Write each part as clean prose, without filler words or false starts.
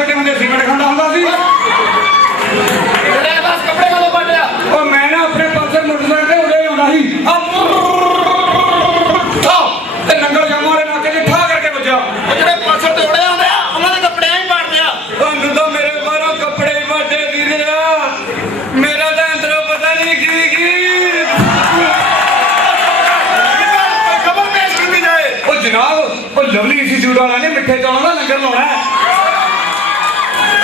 छोटे होंगे सीमेंट खाता हुंदा सी। तेरे पास कपड़े कदों पाटिया? ओ मैं ना अपने पल्सर मोटरसाइकिल ते उड़े आउंदा सी ते नंगल जाम वाले नाके ते ठा करके वजा। ਉਹ ਜਿਹੜੇ ਪਲਸਰ ਤੇ ਉੜੇ ਆਉਂਦੇ ਆ ਉਹਨਾਂ ਦੇ ਕੱਪੜੇ ਹੀ ਪਾੜਦੇ ਆ। अंदर तो मेरे बाहरों कपड़े ही बाटे दी दे मेरा तो अंदरों पता नहीं की खबर पेश की जाए। ओ जनाब ओ लवली इंस्टीट्यूट वाला ने मिठे चौलों का लंगर लाना है।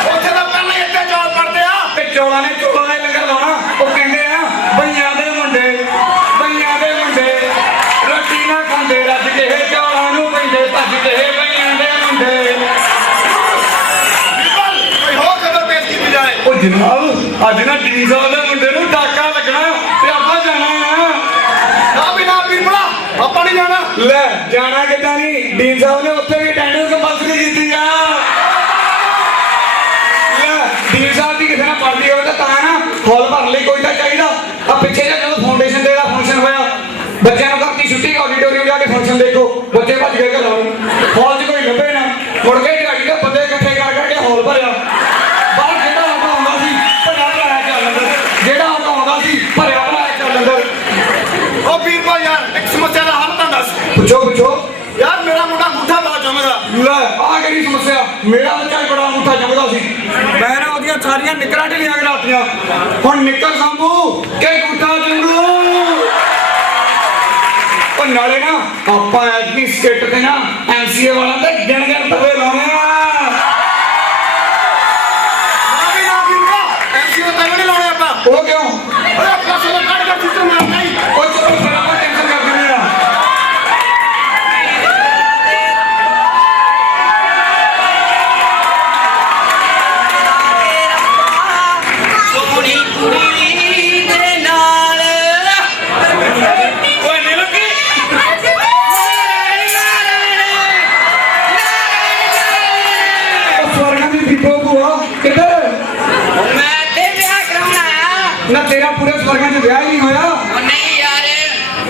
ਉੱਥੇ ਤਾਂ ਪਹਿਲਾਂ ਹੀ ਇੱਥੇ ਚੌਲ ਪੜਦੇ ਆ। ਤੇ ਚੌਲਾਂ ਨੇ ਲੰਗਰ ਲਾਉਣਾ। ਉਹ ਕਹਿੰਦੇ ਆ ਬਈਆਂ ਦੇ ਮੁੰਡੇ ਰੋਟੀ ਨਾ ਖਾਂਦੇ ਰੱਜ ਕੇ ਚੌਲਾਂ ਨੂੰ ਪੈਂਦੇ ਭੱਜ ਕੇ ਬਈਆਂ ਦੇ ਮੁੰਡੇ। ਬਿਲਕੁਲ ਕੋਈ ਹੋਰ ਖਬਰ ਪੇਸ਼ ਕੀਤੀ ਜਾਏ। ਉਹ ਜਨਾਬ ਅੱਜ ਨਾ ਡੀ ਸਾਹਿਬ ਦੇ ਮੁੰਡੇ ਨੂੰ ਡਾਕਾ ਲੱਗਣਾ ਤੇ ਆਪਾਂ ਜਾਣਾ ਆ। ਨਾ ਵੀ ਨਾ ਬਿਰਬਲਾ ਆਪਾਂ ਨਹੀਂ ਜਾਣਾ। ਲੈ ਜਾਣਾ ਕਿੱਦਾਂ ਨਹੀਂ ਡੀ ਸਾਹਿਬ ਨੇ ਉੱਥੇ ਵੀ ਅਟੈਂਡੈਂਸ ਕੰਪਲਸਰੀ ਕੀਤੀ ਆ। ਡੀ ਸਾਹਿਬ ਦੀ ਕਿਸੇ ਨਾਲ ਪੜਦੀ ਹੋਵੇ ਤਾਂ ਨਾ ਹਾਲ ਭਰਨ ਲਈ ਕੋਈ ਤਾਂ ਚਾਹੀਦਾ। ਆ ਪਿੱਛੇ ਜਦੋਂ ਫਾਊਂਡੇਸ਼ਨ ਡੇ ਦਾ ਫੰਕਸ਼ਨ ਹੋਇਆ ਬੱਚਿਆਂ ਨੂੰ ਕਰਤੀ ਛੁੱਟੀ ਆਡੀਟੋਰੀਅਮ ਜਾ ਕੇ ਫੰਕਸ਼ਨ ਦੇਖੋ ਬੱਚੇ ਭੱਜ ਗਏ ਘਰੋਂ ਹਾਲ 'ਚ ਕੋਈ ਲੱਭੇ ਨਾ ਮੁੜ ਕੇ ਦਿਹਾੜੀ ਦੇ ਬੰਦੇ ਇਕੱਠੇ ਕਰ ਕਰਕੇ ਹਾਲ ਭਰਿਆ। ਬਾਹਰ ਜਿਹੜਾ ਆਟਾ ਆਉਂਦਾ ਸੀ ਭਰਿਆ ਭਰਾਇਆ ਚੱਲ ਅੰਦਰ ਜਿਹੜਾ ਆਟਾ ਆਉਂਦਾ ਸੀ ਭਰਿਆ ਭਰਾਇਆ ਚੱਲ ਅੰਦਰ। ਉਹ ਬਿਰਬਲ ਯਾਰ ਇੱਕ ਸਮੱਸਿਆ ਦਾ ਹੱਲ ਤਾਂ ਦੱਸ। ਪੁੱਛੋ ਯਾਰ ਮੇਰਾ ਮੁੰਡਾ ਅੰਗੂਠਾ ਬਹੁਤ ਜਮਦਾ। ਲੈ ਆ ਕਿਹੜੀ ਸਮੱਸਿਆ ਮੇਰਾ ਬੱਚਾ ਹੀ ਬੜਾ ਅੰਗੂਠਾ ਜੰਮਦਾ ਸੀ। ਮੈਂ ਨਾ ਉਹਦੀਆਂ ਸਾਰੀਆਂ ਨਿੱਕਰਾਂ ਢਿੱਲੀਆਂ ਕਰਾਤੀਆਂ ਹੁਣ ਨਿੱਕਰ ਸੰਭੂ ਕਿ ਅੰਗੂਠਾ ਜੰਗੂ। ਉਹ ਨਾਲੇ ਨਾ ਆਪਾਂ ਐਤਕੀ ਸਕਿੱਟ ਤੇ ਨਾ ਐਮਸੀਏ ਵਾਲਾ ਤੇ ਗਿਣ ਤਵੇ ਲਾਉਣੇ ਆ। ਨਾ ਵੀ ਨਾ ਬਿਰਬਲਾ ਐਮਸੀਓ ਤਾਂ ਨਹੀਂ ਲਾਉਣੇ ਆਪਾਂ। ਉਹ ਕਿਉਂ ਓਏ ਆਪਣਾ ਸੋਲ ਕੱਢ ਕੇ ਚਿੱਤਰ ਮਾਰਨਾ ਹੀ। ਉਹ ਚਲੋ ਫਿਰ ਆਪਾਂ ਟੈਨਸ਼ਨ ਕਰ ਦਿੰਦੇ ਆ। ना तेरा पूरे स्वर्गां च विआह ही नहीं होया। नहीं यार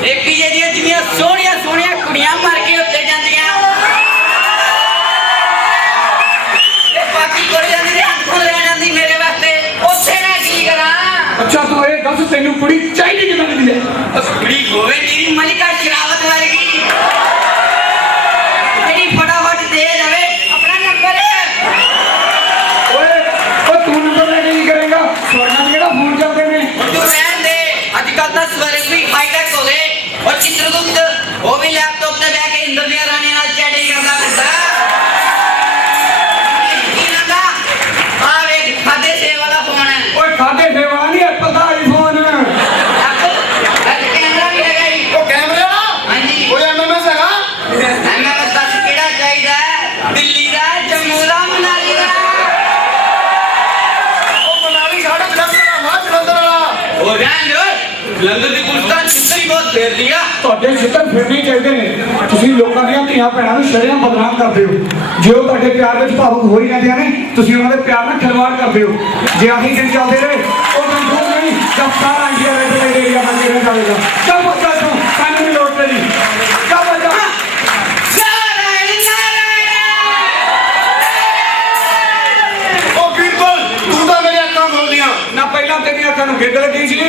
एक ही जिन्नियां सोहणियां सोहणियां कुड़ियां मर के उत्ते जांदियां ते बाकी कोल जांदी ते हत्थ खोल रह जांदी मेरे वास्ते उत्थे मैं की करा। अच्छा तू ये दस तेनू कुड़ी चाहिदी किदां दी है? कुड़ी होवे तेरी मलिका शेरावत वर्गी तेरी फटाफट दे देवे अपना नंबर। ओए ओ तू नंबर लेके की करेगा? स्वर्गां च केड़ा फोन चलदे ने? तू रहन दे अजकल दा स्वर्ग भी हाईटेक हो गए और चित्रगुप्त वो भी लैपटॉप ते बैठ के इंद्र दी रानी नाल चैटिंग करदा फिरदा। आ वे खादे से वाला फोन है। ओए खादे से वाला नहीं एप्पल दा आईफोन। कैमरा भी है ਉਹ ਕੈਮਰੇ ਵਾਲਾ हाँ जी ਕੋਈ ਐਮਐਮਐਸ ਹੈਗਾ। एमएमएस दस केड़ा चाहिदा दिल्ली दा जम्मू दा मनाली दा। ਉਹ ਮਨਾਲੀ ਸਾਡੇ ਜਲੰਧਰ ਦਾ ਵਾ ਜਲੰਧਰ ਵਾਲਾ। ओ रहन दे जलंधर दी पुलिस दा चित्तरी बहुत फेर दिया। ਤੁਹਾਡੇ ਛਿੱਤਰ ਫਿਰਨੇ ਚਾਹੀਦੇ ਨੇ। ਤੁਸੀਂ ਲੋਕਾਂ ਦੀਆਂ ਧੀਆਂ ਭੈਣਾਂ ਨੂੰ ਸ਼ਰੇਆਮ ਬਦਨਾਮ ਕਰਦੇ ਹੋ। ਜੇ ਉਹ ਤੁਹਾਡੇ ਪਿਆਰ ਵਿੱਚ ਭਾਵੁਕ ਹੋ ਹੀ ਜਾਂਦੀਆਂ ਨੇ ਤੁਸੀਂ ਉਹਨਾਂ ਦੇ ਪਿਆਰ ਨਾਲ ਖਿਲਵਾੜ ਕਰਦੇ ਹੋ। ਜੇ ਆਹੀ ਦਿਨ ਚੱਲਦੇ ਰਹੇ ਉਹ ਦਿਨ ਦੂਰ ਨਹੀਂ ਜਦ ਸਾਰਾ ਇੰਡੀਆ ਰੈਡ ਏਰੀਆ ਬਣ ਕੇ ਰਹਿ ਜਾਵੇਗਾ। ਚੱਲ ਬੱਚਾ ਤੂੰ ਸਾਨੂੰ ਨਹੀਂ ਲੋੜ ਤੇਰੀ। ਚੱਲ ਬੱਚਾ ਉਹ ਬਿਰਬਲ ਤੂੰ ਤਾਂ ਮੇਰੇ ਅੱਖਾਂ ਖੋਲਦੀਆਂ। ਨਾ ਪਹਿਲਾਂ ਤੇਰੀਆਂ ਅੱਖਾਂ ਨੂੰ ਗਿੱਧ ਲੱਗੀ ਸੀ।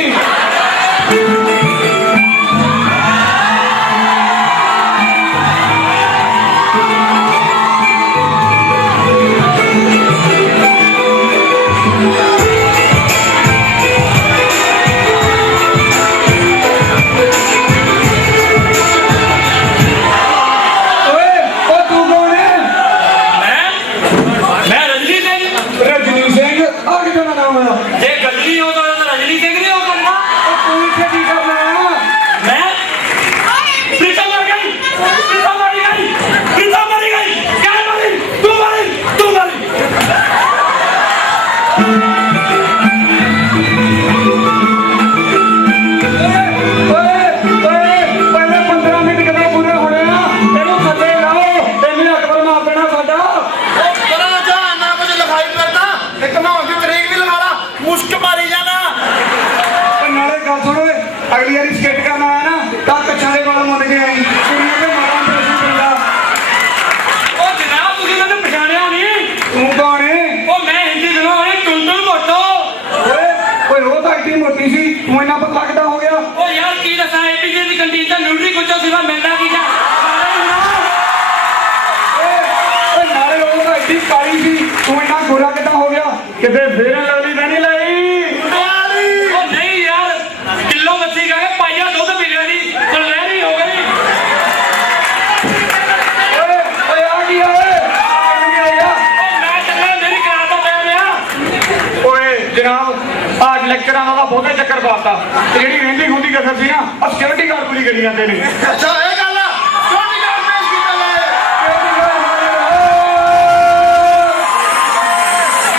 रजनी सिंह आ किधर ना नाम है? ਜੇ ਗੱਲੀ ਹੋ ਤਾਂ ਰਜਨੀ ਸਿੰਘ ਨੇ ਉਹ ਕਰਨਾ। तू इतने की कर ਐਡੀ ਕਾਲੀ ਸੀ ਤੂੰ ਇੰਨਾ ਗੋਰਾ ਕਿੱਦਾਂ ਹੋ ਗਿਆ ਕਿਤੇ ਫੇਰ ਲਵਲੀ ਤਾਂ ਨਹੀਂ ਲਈ ਉਹ ਨਹੀਂ ਯਾਰ ਕਿਲੋ ਮੱਛੀ ਖਾ ਕੇ ਪਾਈਆ ਦੁੱਧ ਪੀ ਲਿਆ ਜੀ ਕਲੈਰੀ ਹੋ ਗਈ ਓਏ ਓਏ ਆ ਕੀ ਓਏ ਉਹ ਮੈਂ ਚੱਲਿਆ ਮੇਰੀ ਕਲਾਸ ਤੋਂ ਪੈ ਰਿਹਾ ਓਏ ਜਨਾਬ ਆਜ ਲੈਕਚਰਾਂ ਦਾ ਬਹੁਤਾ ਚੱਕਰ ਪਾਤਾ ਤੇ ਜਿਹੜੀ ਰਹਿੰਦੀ ਹੁੰਦੀ ਕਸਰ ਸੀ ਨਾ ਆ ਸਿਕਿਉਰਿਟੀ ਗਾਰਡ ਪੂਰੀ ਕਰੀ ਜਾਂਦੇ ਨੇ ਅੱਛਾ ਇਹ ਗੱਲ ਆ ਛੋਟੀ ਗੱਲ ਪੇਸ਼ ਕੀ ਗੱਲ ਹੈ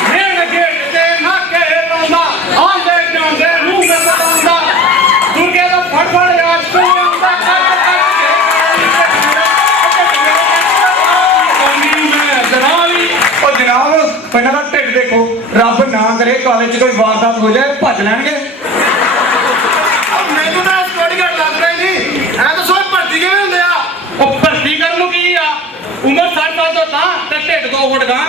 ਮੇਰ ਗੇਟ ਤੇ ਨਾਕੇ ਲਾਉਂਦਾ ਆਂਦੇ ਜਾਂਦੇ ਮੂੰਹ ਵਿੱਚ ਪਾਉਂਦਾ ਦੁਰਗੇ ਦਾ ਫੜ ਫੜ ਯਾਦ ਤੋਂ ਆਉਂਦਾ ਉਹ ਜਨਾਬ ਪਹਿਲਾਂ ਤਾਂ ਢਿੱਡ ਦੇਖੋ ਰੱਬ ਨਾ ਕਰੇ ਕਾਲਜ 'ਚ ਕੋਈ ਵਾਰਦਾਤ ਹੋ ਜਾਏ ਭੱਜ ਲੈਣਗੇ ਮੈਨੂੰ ਤਾਂ ਛੋਟੀ ਗੱਲ ਲੱਗ ਰਹੀ ਨਹੀਂ ਐ ਤਾਂ ਸੋਚ ਭਰਤੀ ਕਿਵੇਂ ਹੁੰਦੇ ਆ ਉਹ ਭਰਤੀ ਕਰਨ ਨੂੰ ਕੀ ਆ ਉਮਰ 60 ਸਾਲ ਤੋਂ ਤਾਂ ਤੇ ਢਿੱਡ 2 ਫੁੱਟ ਗਾਂ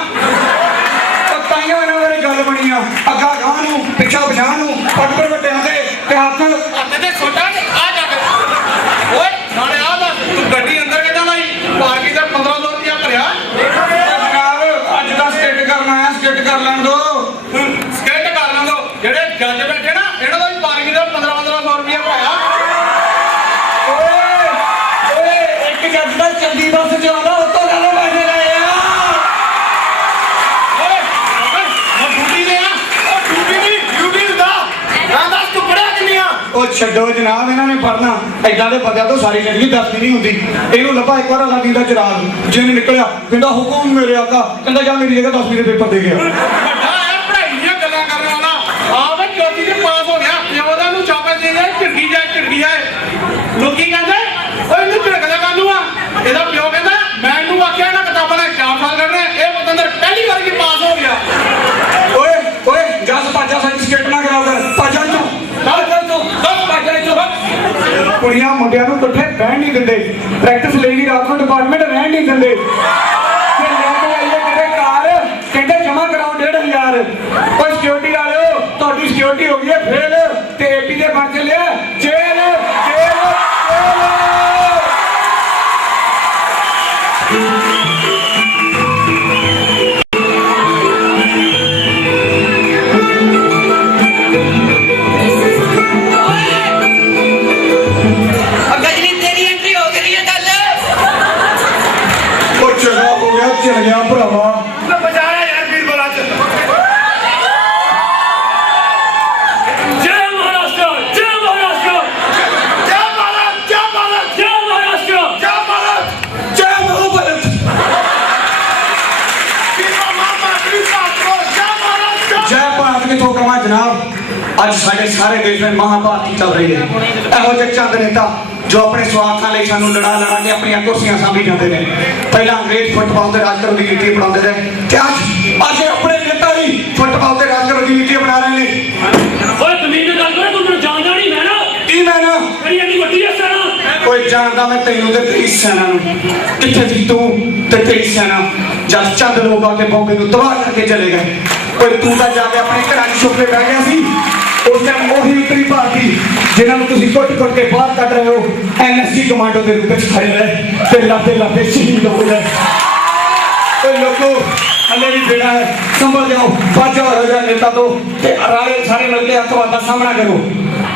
ਉਹ ਤਾਈਆਂ ਇਹਨਾਂ ਬਾਰੇ ਗੱਲ ਬਣੀ ਆ ਅੱਗਾ ਗਾਂ ਨੂੰ ਪਿੱਛਾ ਪਛਾਣ ਨੂੰ ਪੱਟ ਪਰ ਵੱਟਿਆਂ ਦੇ ਤੇ ਹੱਥ ਹੱਥ ਤੇ ਛੋਟਾ ਤੇ ਆ ਜਾ ਕੇ ਓਏ ਨਾਲੇ ਆ ਦਾ ਤੂੰ ਗੱਡੀ ਅੰਦਰ ਕਿੱਦਾਂ ਲਾਈ ਪਾਰਕਿੰਗ ਦਾ 1500 ਰੁਪਇਆ ਭਰਿਆ ਜਨਾਬ ਅੱਜ ਦਾ ਸਕਿੱਟ ਕਰਨਾ ਆ ਸਕਿੱਟ ਕਰ ਲੈਣ ਦੋ ਸਕੇਟ ਕਰ ਲਾਂਗੋ ਜਿਹੜੇ ਜੱਜ ਬੈਠੇ ਨਾ ਇਹਨਾਂ ਦਾ ਵੀ ਪਾਰਕਿੰਗ ਦਾ 1500 ਰੁਪਇਆ ਭਰਾਇਆ ਓਏ ਓਏ ਇੱਕ ਜੱਜ ਦਾ ਚੰਡੀ ਬੱਸ ਚ ਆਉਂਦਾ ਉਹ ਤੋਂ ਜ਼ਿਆਦਾ ਪੈਸੇ ਲਏ ਆ ਓਏ ਉਹ ਡਿਊਟੀ ਦੇ ਆ ਉਹ ਡਿਊਟੀ ਨਹੀਂ ਡਿਊਟੀ ਹੁੰਦਾ ਮੈਂ ਦੱਸ ਤੂੰ ਪੜਿਆ ਕਿੰਨੀਆਂ ਉਹ ਛੱਡੋ ਜਨਾਬ ਇਹਨਾਂ ਨੇ ਪੜਨਾ ਐਦਾਂ ਦੇ ਬੰਦਿਆਂ ਤੋਂ ਸਾਰੀ ਜ਼ਿੰਦਗੀ ਦੱਸਦੀ ਨਹੀਂ ਹੁੰਦੀ ਇਹਨੂੰ ਲੱਭਾ ਇੱਕ ਵਾਰ ਅਲਾਦੀਨ ਦਾ ਚਿਰਾਗ ਜਿਹਨੇ ਨਿਕਲਿਆ ਕਹਿੰਦਾ ਹੁਕਮ ਮੇਰੇ ਆਕਾ ਕਹਿੰਦਾ ਜਾ ਮੇਰੀ ਜਗ੍ਹਾ 10ਵੀਂ ਦੇ ਪੇਪਰ ਦੇ ਗਿਆ ਵੱਡਾ ਯਾਰ ਪੜ੍ਹਾਈ ਦੀਆਂ ਗੱਲਾਂ ਕਰਨ ਵਾਲਾ ਆ ਵੇ ਚੌਥੀ ਦੇ ਪਾਸ ਹੋ ਗਿਆ ਪਿਓਦਾ ਨੂੰ ਚਾਪਾ ਦੇ ਗਿਆ ਝਿੜਕੀ ਜਾਏ ਲੋਕੀ ਕਹਿੰਦੇ ਓਏ ਇਹਨੂੰ ਝਿੜਕਦਾ ਕਾਹਨੂੰ ਆ ਇਹਦਾ ਪਿਓ ਕਹਿੰਦਾ ਮੈਂ ਇਹਨੂੰ ਆਖਿਆ ਨਾ ਕਿਤਾਬਾਂ ਨਾਲ 4 ਸਾਲ ਕੱਢਣੇ ਇਹ ਪਤੰਦਰ ਪਹਿਲੀ ਵਾਰ ਕੀ ਪਾਸ ਹੋ ਗਿਆ ਓਏ ਓਏ ਜਸ ਪਾਜਾ ਸਰਟੀਫਿਕੇਟ ਨਾ ਕਰਾਓ ਕਰ ਪਾਜਾ ਚੋਂ ਚੱਲ ਚੱਲ ਤੂੰ ਚੱਲ ਪਾਜਾ ਇੱਥੋਂ ਕੁੜੀਆਂ ਮੁੰਡਿਆਂ ਨੂੰ ਇਕੱਠੇ ਬਹਿਣ ਨਹੀਂ ਦਿੰਦੇ ਪ੍ਰੈਕਟਿਸ ਲਈ ਵੀ ਰਾਤ ਨੂੰ ਡਿਪਾਰਟਮੈਂਟ ਰਹਿਣ ਨਹੀਂ ਦਿੰਦੇ ਤੇ ਲੈ ਕੇ ਆਈਏ ਕਿਤੇ ਕਾਰ ਕਹਿੰਦੇ ਜਮਾ ਕਰਾਓ 1500 ਕੋਈ ਸਿਕਿਉਰਿਟੀ ਵਾਲਿਓ ਤੁਹਾਡੀ ਸਿਕਿਉਰਿਟੀ ਹੋ ਗਈ ਹੈ ਫੇਲ ਤੇ ਏਪੀ ਦੇ ਬਣ ਚੱਲਿਆ ਜੇਲ ਜੇਲ गजनी तेरी एंट्री हो गई है कल ਉਹ ਚੰਗਾ ਹੋ ਗਿਆ ਚਲ ਗਿਆ ਭਰਾਵਾ ਮੈਂ ਬਚਾਇਆ ਯਾਰ ਵੀਰ ਬੋਲਾ ਚ ਜੈ ਮਹਾਰਾਸ਼ਟਰ ਜੈ ਮਹਾਰਾਸ਼ਟਰ ਕਿਆ ਮਾਲਕ ਕਿਆ ਮਾਲਕ ਜੈ ਮਹਾਰਾਸ਼ਟਰ ਕਿਆ ਮਾਲਕ ਜੈ ਮਹਾਭਾਰਤ ਕਿਆ ਮਾਲਕ ਕਿਆ ਮਾਲਕ ਜੈ ਭਾਰਤ ਕਿਥੋਂ ਕਮਾ ਜਨਾਬ ਅੱਜ ਸਾਡੇ ਸਾਰੇ ਦੇਸ਼ ਵਿੱਚ ਮਹਾਭਾਰਤ ਚੱਲ ਰਹੀ ਹੈ ਇਹੋ ਜਿਹੇ ਚੰਦ ਨੇਤਾ ਜੋ ਆਪਣੇ ਸਵਾਰਥਾਂ ਲਈ ਸਾਨੂੰ ਲੜਾ ਕੇ ਆਪਣੀਆਂ ਕੁਰਸੀਆਂ ਸਾਂਭੀ ਜਾਂਦੇ ਨੇ ਪਹਿਲਾਂ ਅੰਗਰੇਜ਼ ਫੁੱਟਬਾਲ ਤੇ ਰਾਜ ਕਰਨ ਦੀ ਨੀਤੀ ਅਪਣਾਉਂਦੇ ਰਹੇ ਤੇ ਅੱਜ ਆਪਣੇ ਨੇਤਾ ਵੀ ਫੁੱਟਬਾਲ ਤੇ ਰਾਜ ਕਰਨ ਦੀ ਨੀਤੀ ਅਪਣਾ ਰਹੇ ਨੇ ਓਏ ਜ਼ਮੀਨ ਦੀ ਗੱਲ ਕਰ ਤੂੰ ਮੈਨੂੰ ਜਾਣਦਾ ਨਹੀਂ ਮੈਂ ਨਾ ਕੀ ਮੈਂ ਨਾ ਮੇਰੀ ਇੰਨੀ ਵੱਡੀ ਹੈ ਸੈਨਾ ਕੋਈ ਜਾਣਦਾ ਮੈਂ ਤੈਨੂੰ ਤੇ ਤੇਰੀ ਸੈਨਾ ਨੂੰ ਕਿੱਥੇ ਸੀ ਤੂੰ ਤੇ ਤੇਰੀ ਸੈਨਾ ਜਦ ਚੰਦ ਲੋਕ ਆ ਕੇ ਬੰਬੇ ਨੂੰ ਤਬਾਹ ਕਰਕੇ ਚਲੇ ਗਏ ਕੋਈ ਤੂੰ ਤਾਂ ਜਾ ਕੇ ਆਪਣੇ ਘਰਾਂ 'ਚ ਛੁਪ ਕੇ ਬਹਿ ਗਿਆ ਸੀ ਉਸ ਟਾਈਮ ਉਹੀ ਉੱਤਰੀ ਭਾਰਤੀ ਜਿਨ੍ਹਾਂ ਨੂੰ ਤੁਸੀਂ ਕੁੱਟ ਕੇ ਬਾਹਰ ਕੱਢ ਰਹੇ ਹੋ ਐਨਐਸਜੀ ਕਮਾਂਡੋ ਦੇ ਰੂਪ ਵਿੱਚ ਖੜੇ ਰਹੇ ਤੇ ਲਾਤੇ ਸ਼ਹੀਦ ਹੋ ਗਏ ਤੇ ਲੋਕੋ ਹਲੇ ਵੀ ਬੇੜਾ ਹੈ ਸੰਭਲ ਜਾਓ ਬਾਜਾ ਹੋ ਜਾ ਨੇਤਾ ਤੋਂ ਤੇ ਰਾਲੇ ਸਾਰੇ ਮਿਲ ਕੇ ਅੱਤਵਾਦ ਦਾ ਸਾਹਮਣਾ ਕਰੋ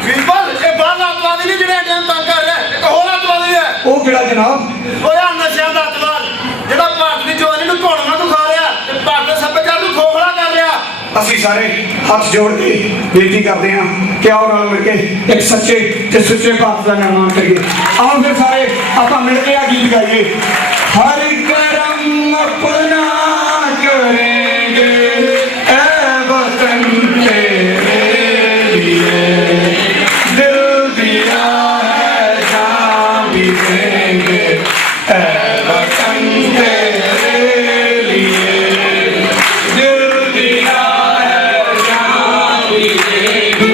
ਵੀਰਬਲ ਇਹ ਬਾਹਰ ਅੱਤਵਾਦੀ ਨਹੀਂ ਜਿਹੜੇ ਟਾਈਮ ਤੰਗ ਕਰ ਰਿਹਾ ਇੱਕ ਹੋਰ ਅੱਤਵਾਦੀ ਹੈ ਉਹ ਕਿਹੜਾ ਜਨਾਬ ਓਏ ਆ ਨਸ਼ਿਆਂ ਦਾ ਅੱਤਵਾਦ ਜਿਹੜਾ ਭਾਰਤ ਦੀ ਜਵਾਨੀ ਨੂੰ ਘੋੜਨਾ ਤੋਂ ਖਾ ਰਿਹਾ ਤੇ ਭਾਰਤ ਦੇ ਸੱਭਿਆਚਾਰ ਨੂੰ ਖੋਖਲਾ ਕਰ ਰਿਹਾ ਅਸੀਂ ਸਾਰੇ ਹੱਥ ਜੋੜ ਕੇ ਬੇਨਤੀ ਕਰਦੇ ਹਾਂ ਕਿ ਆਓ ਨਾਲ ਮਿਲ ਕੇ ਇੱਕ ਸੱਚੇ ਤੇ ਸੁੱਚੇ ਭਾਰਤ ਦਾ ਨਿਰਮਾਣ ਕਰੀਏ ਆਓ ਫਿਰ ਸਾਰੇ ਆਪਾਂ ਮਿਲ ਕੇ ਆ ਗੀਤ ਗਾਈਏ ਹਰ ਕਰਮ ਆਪਣਾ ਕरेंगे ऐ वतन तेरे लिए दिल दिया है जान भी देंगे ऐ वतन तेरे लिए दिल दिया है जान भी देंगे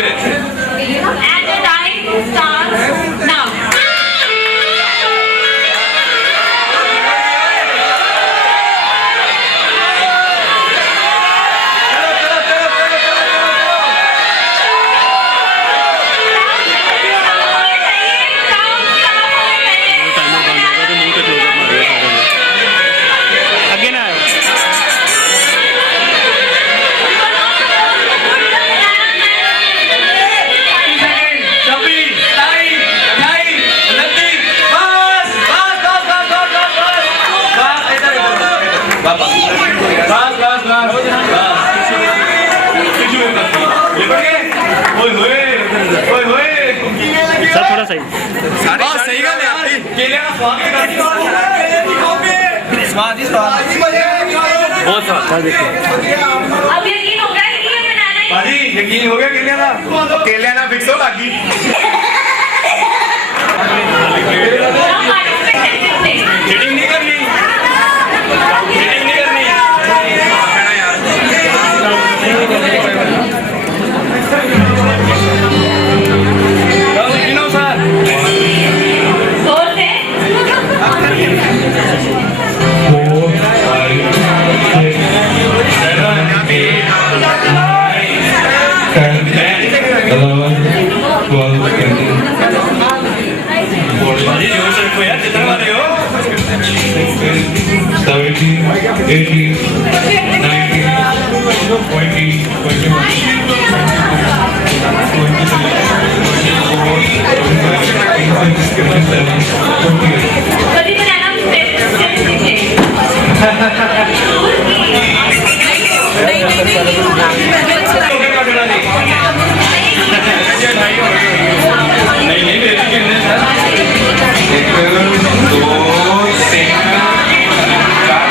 And the time starts now. अगे ना आयो सर थोड़ा सही सही गल यार केले का स्वाद बहुत सर देखिए अब यकीन हो गया कि ये बनाना ही भाजी यकीन हो गया केले का केले ना फिक्स हो लगी हम पार्टिसिपेट कर सकते हैं। चीटिंग नहीं करनी चीटिंग नहीं करनी जोर से जितना वाले हो 17, 18, 19, 20, 21, 28. कभी बनाना स्टेप सीखे। नहीं नहीं मेरे कितने सर 1 2 3 4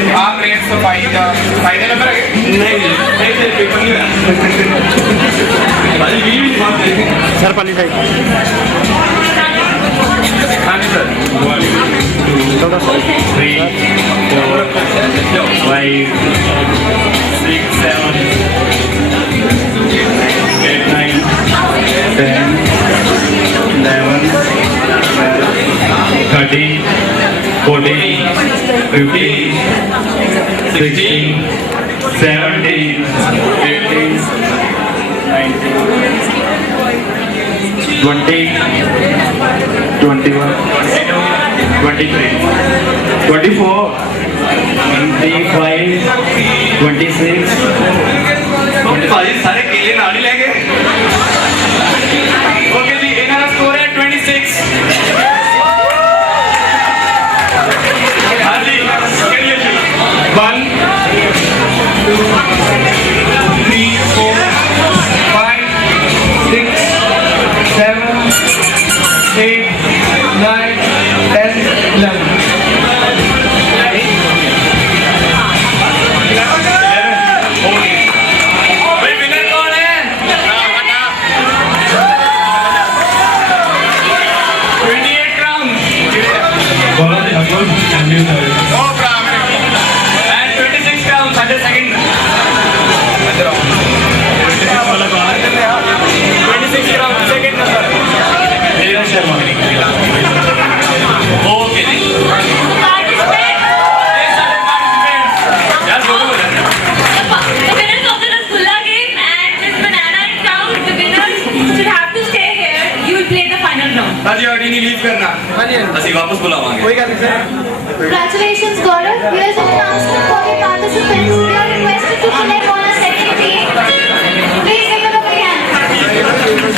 5 आप रेट तो फायदे नंबर है नहीं पेपर नहीं भाई भी बात है सर पाली साइड हाँ जी सर 1 2 3 4 5 6 7 8 9 10 11 13 14 15 16 17 18 19 20 21 23 24 25 26 भाजी सारे केले नाल ही लेंगे ओके जी इनका स्कोर है 26 हाँ जी करिए जी 1 2 3 4 5 6 7 8 9 10 11 भाई विनर कौन है 28 ग्राम ओ ग्राम and 26 ग्राम साढ़े सेकंड 26 ग्राम सेकंड नंबर मेरा शर्मा ओके जी पार्टिसिपेट यार बोलो The winners of the Rasgulla game and this banana count, the winners should have to stay here. You will play the final round. Haji Audi नहीं leave करना ਅਸੀਂ ਵਾਪਸ ਬੁਲਾਵਾਂਗੇ ਕੋਈ ਗੱਲ ਨਹੀਂ Congratulations, Gaurav. Here's an announcement for the participants. They are requested to select on a second team. Please give them a big hand.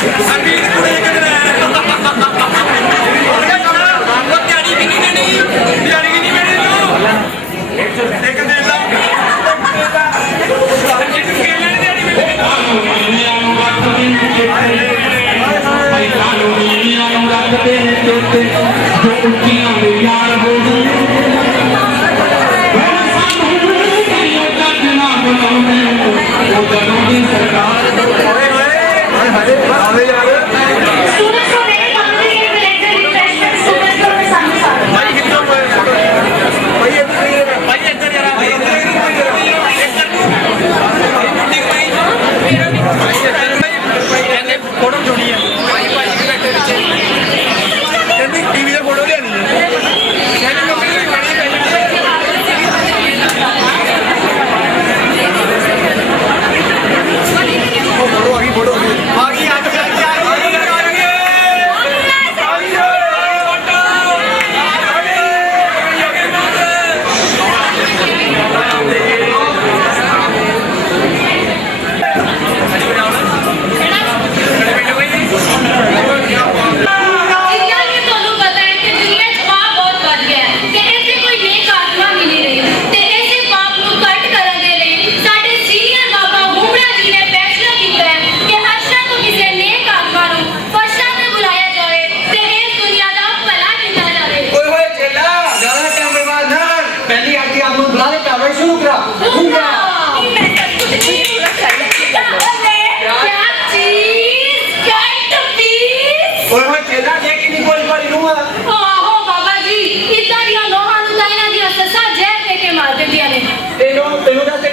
Students from any company can select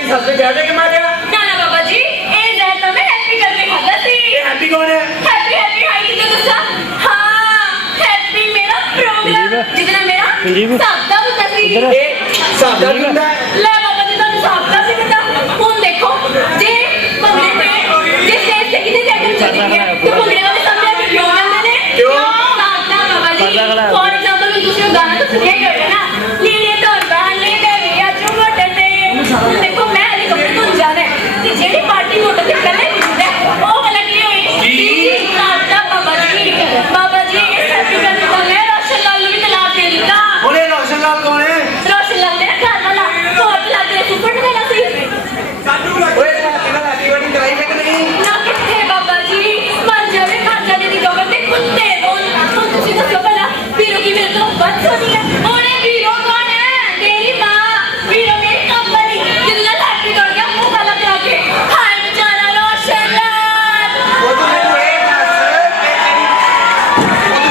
ਸੱਸ ਦੇ ਵਿਆਹ ਦੇ ਕੇ ਮਾਰਿਆ ना ना बाबा जी ए जहर तो मैं हैप्पी करके खाता थी ਹੈਪੀ ਕੌਣ ਹੈ हैप्पी हैप्पी हाई कितना गुस्सा हाँ हैप्पी मेरा प्रोग्राम जितना मेरा संजीव। सादा होता थी इधर। ਇਹ ਸਾਡਾ ਕੀ ਹੁੰਦਾ ਹੈ ले बाबा जी ਤੁਹਾਨੂੰ ਸਾਦਾ ਸੀ ਕਿਤਾ ਹੁਣ ਦੇਖੋ ਜੇ ਭੰਗੜੇ ਤੇ ਜੇ ਸਟੇਜ ਤੇ ਕਿਤੇ ਆਈਟਮ ਚੱਲਦੀ ਹੈ ਤੇ ਭੰਗੜੇ ਵਾਲੇ ਸਾਹਮਣੇ ਆ ਕੇ ਕਿਉਂ ਜਾਂਦੇ ਨੇ ਕਿਉਂ? ਸਾਦਾ ਬਾਬਾ ਜੀ ਸਾਦਾ ਅਗਲਾ। ਫੋਰ ਐਗਜ਼ਾਮਪਲ ਵੀ ਤੁਸੀਂ ਉਹ ਗਾਣਾ ਤਾਂ ਸੁਣਿਆ ਹੀ ਹੋਵੇਗਾ ਨਾ ਲੀੜੇ ਤੋਂ ਬਾਲੇ ਦੇ ਵੀ ਅੱਜ ਮੋਟੇ ਤੇ ਹੁਣ ਦੇਖੋ ਮੈਂ ਹਲੇ ਕੱਪੜੇ ਧੋਣ ਜਾਣਾ ਹੈ ਤੇ ਜਿਹੜੀ ਪਾਰਟੀ ਮੋਟੇ ਤੇ ਪਹਿਲੇ ਹੁੰਦਾ ਉਹ ਵਾਲਾ ਕੀ ਹੋਈ ਸਾਦਾ ਬਾਬਾ ਜੀ ਇਹ ਸਰਟੀਫਿਕੇਟ ਤਾਂ ਲੈ ਰੋਸ਼ਨ ਲਾਲ ਨੂੰ ਵੀ ਤਲਾਕ ਦੇ ਦਿੱਤਾ ਉਹਨੇ ਰੋਸ਼ਨ ਲਾਲ ਕੌਣ ਹੈ ਰੋਸ਼ਨ ਲਾਲ ਮੇਰਾ ਘਰ ਵਾਲਾ ਕੋਟ ਲਾ ਕੇ ਸੁਪਰ ਦੇਣਾ ਸੀ ਓਏ ਇਹਨਾਂ ਦਾ ਐਕਟੀਵਿਟੀ ਕਰਾਈ ਹੈ ਕਿ ਨਹੀਂ ਨਾ ਕਿੱਥੇ ਬਾਬਾ ਜੀ ਮਰ ਜਾਵੇ ਘਰ ਜਾਣੇ ਦੀ ਖਬਰ ਤੇ ਕੁੱਤੇ ਬੋਲ ਹੁਣ ਤੁਸੀਂ ਦੱਸੋ ਭਲਾ ਵੀਰੋ ਕੀ ਮੇਰੇ ਤੋਂ ਵੱਧ ਹੋਣੀ ਹੈ ਉਹਨੇ ਵੀਰੋ ਕੌਣ ਹੈ ਤੇਰੀ ਮਾਂ ਵੀਰੋ ਮੇਰੀ ਕੰਪਨੀ ਜਿਹਦੇ ਨਾਲ ਹੈਪੀ ਕਰ ਗਿਆ ਮੂੰਹ ਕਾਲਾ ਕਰਾ ਕੇ ਹਾਏ ਵਿਚਾਰਾ ਰੋਸ਼ਨ ਲਾਲ ਉਹ ਤੂੰ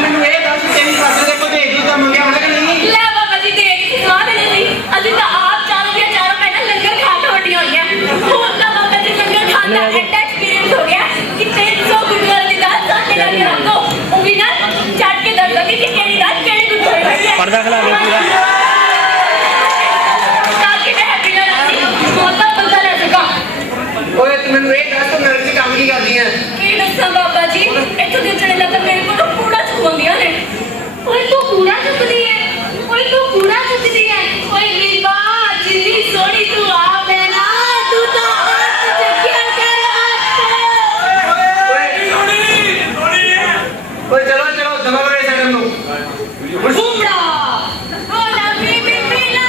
ਮੈਨੂੰ ਇਹ ਦੱਸ ਤੇਰੀ ਸੱਸ ਦੇ ਕੋਲ ਦੇਖ ਤਾਂ ਮੰਗਿਆ ਹੋਣਾ ਕਿ ਨਹੀਂ ਲੈ ਬਾਬਾ ਜੀ ਦੇ ਕੇ ਸਵਾਹ ਦੇਣੀ ਸੀ ਅਸੀਂ ਤਾਂ ਆਪ ਚਾਰੋਂ ਦੀਆਂ ਚਾਰੋਂ ਭੈਣਾਂ ਲੰਗਰ ਖਾ ਕੇ ਵੱਡੀਆਂ ਹੋਈਆਂ ਹੁਣ ਤਾਂ ਬਾਬਾ ਜੀ ਲੰਗਰ ਖਾਣ ਦਾ ਐਡਾ ਐਕਸਪੀਰੀਅੰਸ ਹੋ ਗਿਆ ਕਿ 300 ਗੁਰਦੁਆਰੇ ਦੀ ਦਾਲ ਸਾਹਮਣੇ ਲਾ ਕੇ ਰੱਖ ਦੋ ਉਂਗਲੀ ਨਾਲ ਚੱਟ ਕੇ ਦੱਸੋਗੇ ਕਿ ਕਿਹੜੀ ਦਾਲ ਕਿਹੜੇ ਗੁਰਦੁਆਰੇ ਹੋਈ ਹੈ पर्दा खिला दे पूरा। ਤਾਂ ਕਿ ਮੈਂ ਹੈਪੀ ਨਾ ਰਹੀ ਮੋਤਾ ਬੰਦਾ ਲੈ ਸਕਾਂ ਓਏ ਤੂੰ ਮੈਨੂੰ ਇਹ ਦੱਸ ਤੂੰ ਮੇਰੇ 'ਚ ਕੰਮ ਕੀ ਕਰਦੀ ਹੈ ਕੀ ਦੱਸਾਂ ਬਾਬਾ ਜੀ ਇੱਥੋਂ ਦੇ ਚੜੇ ਤਾਂ ਮੇਰੇ ਕੋਲੋਂ ਕੂੜਾ ਚੁਕਾਉਂਦੀਆਂ ਨੇ ਓਏ ਤੂੰ ਕੂੜਾ ਚੁੱਕਦੀ ਹੈ ਓਏ ਤੂੰ ਕੂੜਾ ਚੁੱਕਦੀ ਹੈ ਓਏ ਮੇਰੀ ਮਾਂ ਜਿੰਨੀ ਸੋਹਣੀ ਤੂੰ ਆ ਬੈਣਾ ਤੂੰ ਤਾਂ ਹੱਥ ਚੱਕਿਆ ਕਰ ਹੱਥ ਓਏ ਚਲੋ ਚਲੋ ਦਮਾ ਕਰੋ ਇਸ ਆਈਟਮ ਨੂੰ ਬੁਮੜਾ ਓਲਾ ਬੀਬੀ ਪੀਲਾ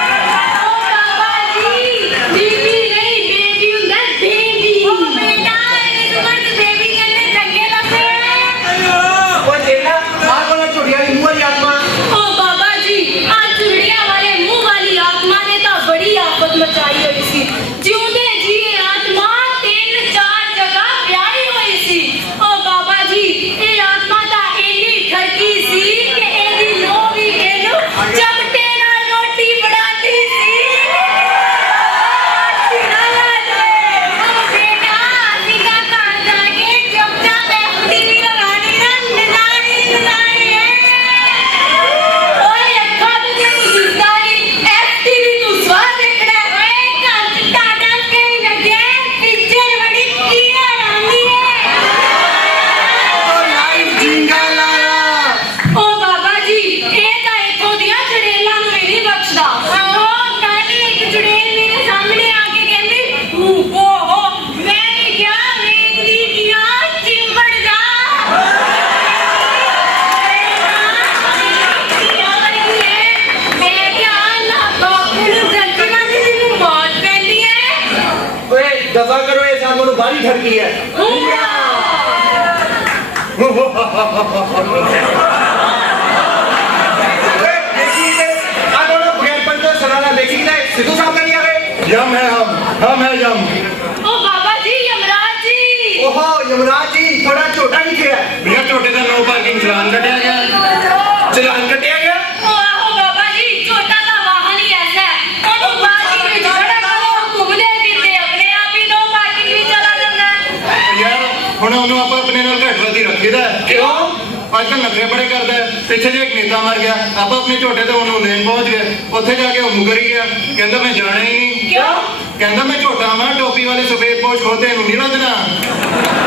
ਬਾਬਾ ਜੀ ਬੀਬੀ ਨਹੀਂ ਬੇਬੀ ਹੁੰਦਾ ਬੇਬੀ ਓ ਬੇਟਾ ਇਹ ਦੁਕਾਨ ਤੇ ਬੇਬੀ ਕਹਿੰਦੇ ਚੰਗੇ ਲੱਗਦੇ ਓਏ ਤੇਰਾ ਆਹ ਕੋਲ ਝੁੜੀਆਂ ਦੀ ਮੂੰਹ ਵਾਲੀ ਆਤਮਾ ओ बाबा जी आज चुड़िया वाले मुंह वाली आत्मा ने तो बड़ी आफत मचाई हुई सी जिउंदे जी आत्मा 3-4 जगह ब्याही हुई सी ओ बाबा जी ये आत्मा ता एनी ठरकी सी कि एदी लो भी एनु चमटे नाल रोटी बनाती सी नाला दे ओ बेटा सीधा घर जाके चमचा पे टीवी लगानी ना निदानी ਓਏ ਅੱਖਾਂ ਤੋਂ ਤੈਨੂੰ ਦਿਸਦਾ ਨਹੀਂ ਐਫਟੀਵੀ ਤੂੰ ਸਵਾਹ ਦੇਖਣਾ ਓਏ ਘਰ ਚ ਟਾਟਾ ਕਹੀਂ ਲੱਗਿਆ ਪਿਕਚਰ ਬੜੀ ਕਲੀਅਰ ਆਉਂਦੀ ਹੈ ਓ ਲਾਈਵ ਜਿੰਗਾ ਲਾਇਆ ਓ ਬਾਬਾ ਜੀ ਇਹ ਤਾਂ ਇੱਥੋਂ ਦੀਆਂ ਚੜੇਲਾਂ ਨੂੰ ਵੀ ਨਹੀਂ ਬਖਸ਼ਦਾ ਉਹ ਕੱਲ ਇੱਕ ਚੜੇਲ ਮੇਰੇ ਸਾਹਮਣੇ ਆ ਕੇ ਕਹਿੰਦੀ ਓਹੋ ਮੈਂ ਵੀ ਕਿਹਾ ਵੇਖਦੀ ਕਿਆ ਚਿੰਬੜ ਜਾ ਓਏ ਦਫਾ ਕਰੋ ਇਹ ਸਾਨੂੰ ਨੂੰ ਬਾਹਲੀ ਠਰਕੀ ਹੈ ਓਏ ਦੇਖੀ ਤੇ ਆ ਦੋਨੋਂ ਬਗੈਰ ਪੰਜੋ ਸਰਾਲਾ ਦੇਖੀ ਨਾ ਸਿੱਧੂ ਸਾਹਿਬ ਨਹੀਂ ਆ ਗਏ ਯਮ ਹੈ ਹਮ ਹੈ ਯਮ ओ बाबा जी यमराज जी ਓਹੋ ਯਮਰਾਜ ਜੀ ਥੋੜਾ ਝੋਟਾ ਨਹੀਂ ਖਿਆ ਭਈਆ ਝੋਟੇ ਦਾ ਨੋ ਪਾਰਕਿੰਗ ਚਲਾਨ ਕੱਟਿਆ ਗਿਆ ਚਲਾਨ ਕੱਟਿਆ ਗਿਆ ओ आहो बाबा जी छोटा सा वाहन ही ऐसा है ओनू पार्किंग में खड़ा करो घूमने फिरते अपने आप ही नो पार्किंग भी चला जाता है ਯਾਰ ਹੁਣ ਉਹਨੂੰ ਆਪਾਂ ਆਪਣੇ ਨਾਲ ਘੱਟ ਵੱਧ ਹੀ ਰੱਖੀਦਾ ਕਿਉਂ ਅੱਜ ਕੱਲ੍ਹ ਨਖਰੇ ਬੜੇ ਕਰਦਾ ਹੈ। ਪਿੱਛੇ ਜੇ ਇੱਕ ਨੇਤਾ ਮਰ ਗਿਆ ਆਪਾਂ ਆਪਣੇ ਝੋਟੇ ਤੇ ਉਹਨੂੰ ਲੈਣ ਪਹੁੰਚ ਗਏ ਉੱਥੇ ਜਾ ਕੇ ਉਹ ਮੁਕਰ ਗਿਆ ਕਹਿੰਦਾ ਮੈਂ ਜਾਣਾ ਹੀ ਨਹੀਂ क्यों ਕਹਿੰਦਾ ਮੈਂ ਝੋਟਾ ਵਾਂ ਟੋਪੀ ਵਾਲੇ ਸਫੇਦ ਪੋਸ਼ ਖੋਤੇ ਨੂੰ ਨਹੀਂ ਲੱਦਣਾ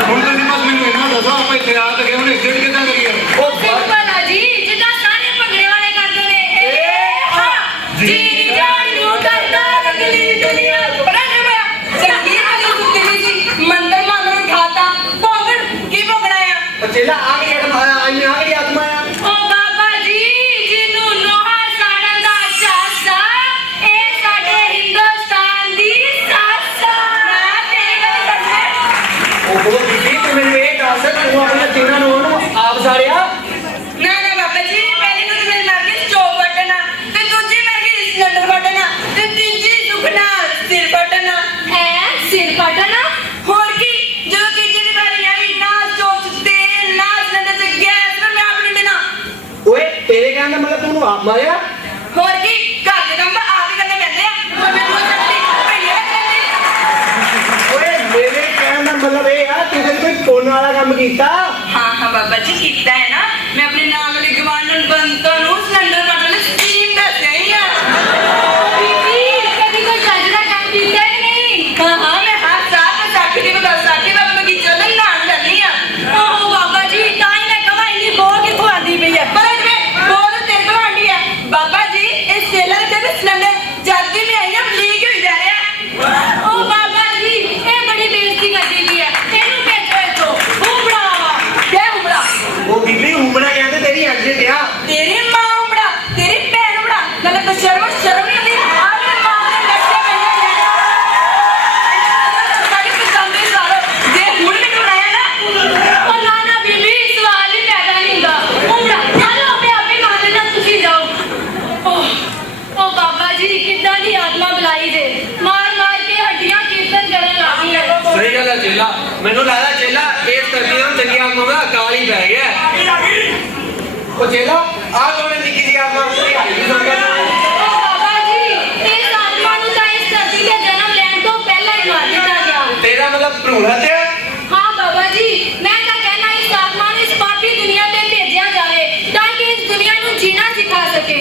ਹੁਣ ਤੁਸੀਂ ਬਸ ਮੈਨੂੰ ਇਹਨਾਂ ਦੱਸੋ ਆਪਾਂ ਇੱਥੇ ਆ ਤੇ ਗਏ ਹੁਣ ਐਗਜ਼ਿਟ ਕਿੱਦਾਂ ਕਰੀਏ ਉਹ सिंपल है जी जिदा सारे भंगड़े वाले करते ने जी दी जान नु करता अगली दुनिया पता नहीं मैं संगीत वाली सुनती थी मंदिर मानो उठाता भोगड़ की भोगड़ा है ਚੇਲਾ ਆ ਗਈ ਆਤਮਾ ਆ ਗਈ ਆਤਮਾ ਆ ओ बाबा जी जिन्नू लोहा साड़न दा चासा ए साडे हिंदुस्तान दी सासा मैं तेरी गल करना ਉਹ ਬੋਲ ਬੀਬੀ ਤੂੰ ਮੈਨੂੰ ਇਹ ਦੱਸ ਤੂੰ ਆਪਣੇ ਤਿੰਨਾਂ ਨੂੰ ਉਹਨੂੰ ਆਪ ਸਾੜਿਆ ना ना बाबा जी पहली तो मेरी मर गई स्टोव बटना ते दूजी मर गई सिलेंडर बटना ते तीजी दुखना सिर बटना है सिर बटना और की जो तीजी दी बारी आई ना स्टोव च तेल ना सिलेंडर च गैस पर मैं आप नहीं देना ਓਏ ਤੇਰੇ ਕਹਿਣ ਦਾ ਮਤਲਬ ਤੂੰ ਉਹਨੂੰ ਆਪ ਮਾਰਿਆ और की घर के काम आप ही करने पैंदे आ वाली आत्मा बुलाई जे मार मार के हड्डियां कीर्तन करन लगी है सही गल है चेला मैनू लगदा चेला इस धरती ਨੂੰ ਚੰਗੀਆਂ ਆਤਮਾ ਦਾ ਅਕਾਲ ਹੀ ਪੈ ਗਿਆ ਉਹ ਚੇਲਾ ਆ ਕੌਣ ਨਿੱਕੀ ਜਿਹੀ ਆਤਮਾ ਦੀ ਹਾਈ ਵੀ ਸੁਣ ਗਿਆ ओ बाबा जी इस आत्मा नु तो इस धरती के जन्म लेने तो पहले ही मार दिया गया ਤੇਰਾ ਮਤਲਬ ਭਰੂਣ ਹੱਤਿਆ हाँ बाबा जी मैं तो कहना इस आत्मा ने इस पापी दुनिया पे भेजा जाए ताकि इस दुनिया नु जीना सिखा सके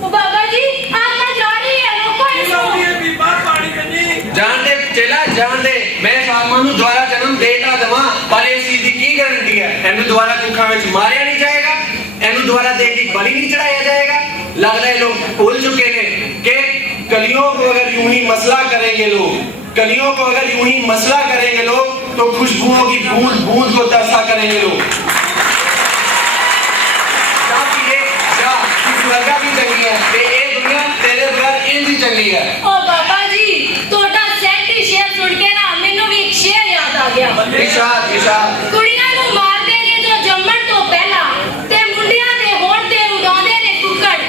ओ बाबा जी आत्मा जा रही है रोको इसको ਜਾਣ ਦੇ ਚੇਲਾ ਜਾਣ ਦੇ ਮੈਂ ਇਸ ਆਤਮਾ ਨੂੰ ਦੁਬਾਰਾ ਜਨਮ ਦੇਤਾ ਦਵਾਂ ਪਰ ਇਸ ਚੀਜ਼ ਦੀ ਕੀ ਗਾਰੰਟੀ ਹੈ ਇਹਨੂੰ ਦੁਬਾਰਾ ਕੁੱਖਾਂ ਵਿੱਚ ਮਾਰਿਆ ਨਹੀਂ ਜਾਏਗਾ ਇਹਨੂੰ ਦੁਬਾਰਾ ਦੇਹ ਦੀ ਬਲੀ नहीं चढ़ाया जाएगा लगता है लोग भूल चुके हैं कि कलियों को अगर यूं ही मसला करेंगे लोग कलियों को अगर यूं ही मसला करेंगे लोग तो खुशबुओं की बूंद बूंद को तरसा करेंगे लोग स्वर्गा भी चंगी है ते ये दुनिया तेरे बगैर इंज ही चंगी है ओ बाबा जी तोड़ा सेट ही शेर सुन के ना मेनू भी एक शेर याद आ गया इशाद इशाद कुड़ियां नु मारदे ने जो जम्मण तो पहला ते मुंडियां दे होण ते उड़ाਉਂਦੇ ने कुक्कड़